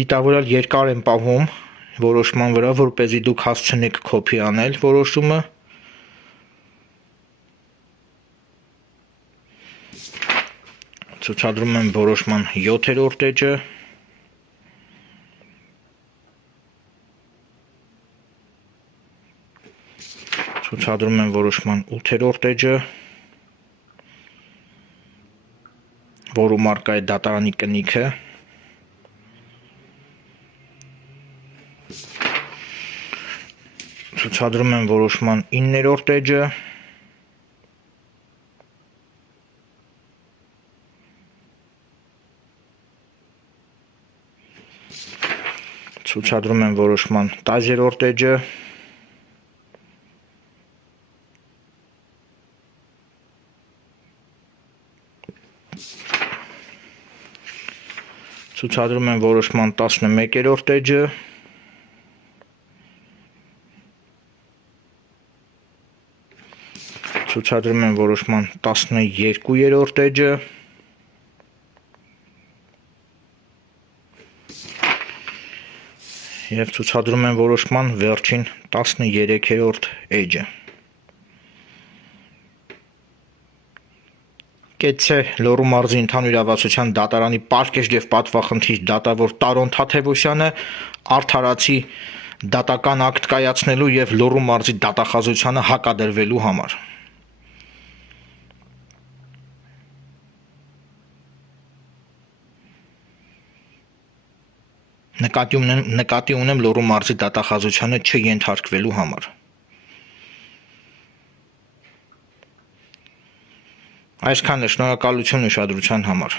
Դիտավորյալ երկար եմ պահում որոշման վրա, որպեսզի դուք հասցնեք կոպի անել որոշումը։ Ցուցադրում եմ որոշման 7-րդ էջը։ Ցուցադրում եմ որոշման 8-րդ էջը, որում առկա է դատարանի կնիքը։ Ցուցադրում եմ որոշման 9-րդ էջը, ցուցադրում եմ որոշման 10-րդ էջը, ցուցադրում եմ որոշման 11-րդ էջը, ցուցադրում եմ որոշման 12-րդ էջը, և ցուցադրում եմ որոշման վերջին 13-րդ էջը։ Կեցցե Լոռու մարզի ընդհանուր իրավասության դատարանի պարկեշտ և պատվախնդիր դատավոր Տարոն Թաթևոսյանը արդարացի դատական ակտ կայացնելու և Լոռու մարզի դատախազությանը հակադրվելու համար։ Նկատի ունեմ Լոռու մարզի դատախազությանը չենթարկվելու համար։ Այսքանը, շնորհակալություն ուշադրության համար։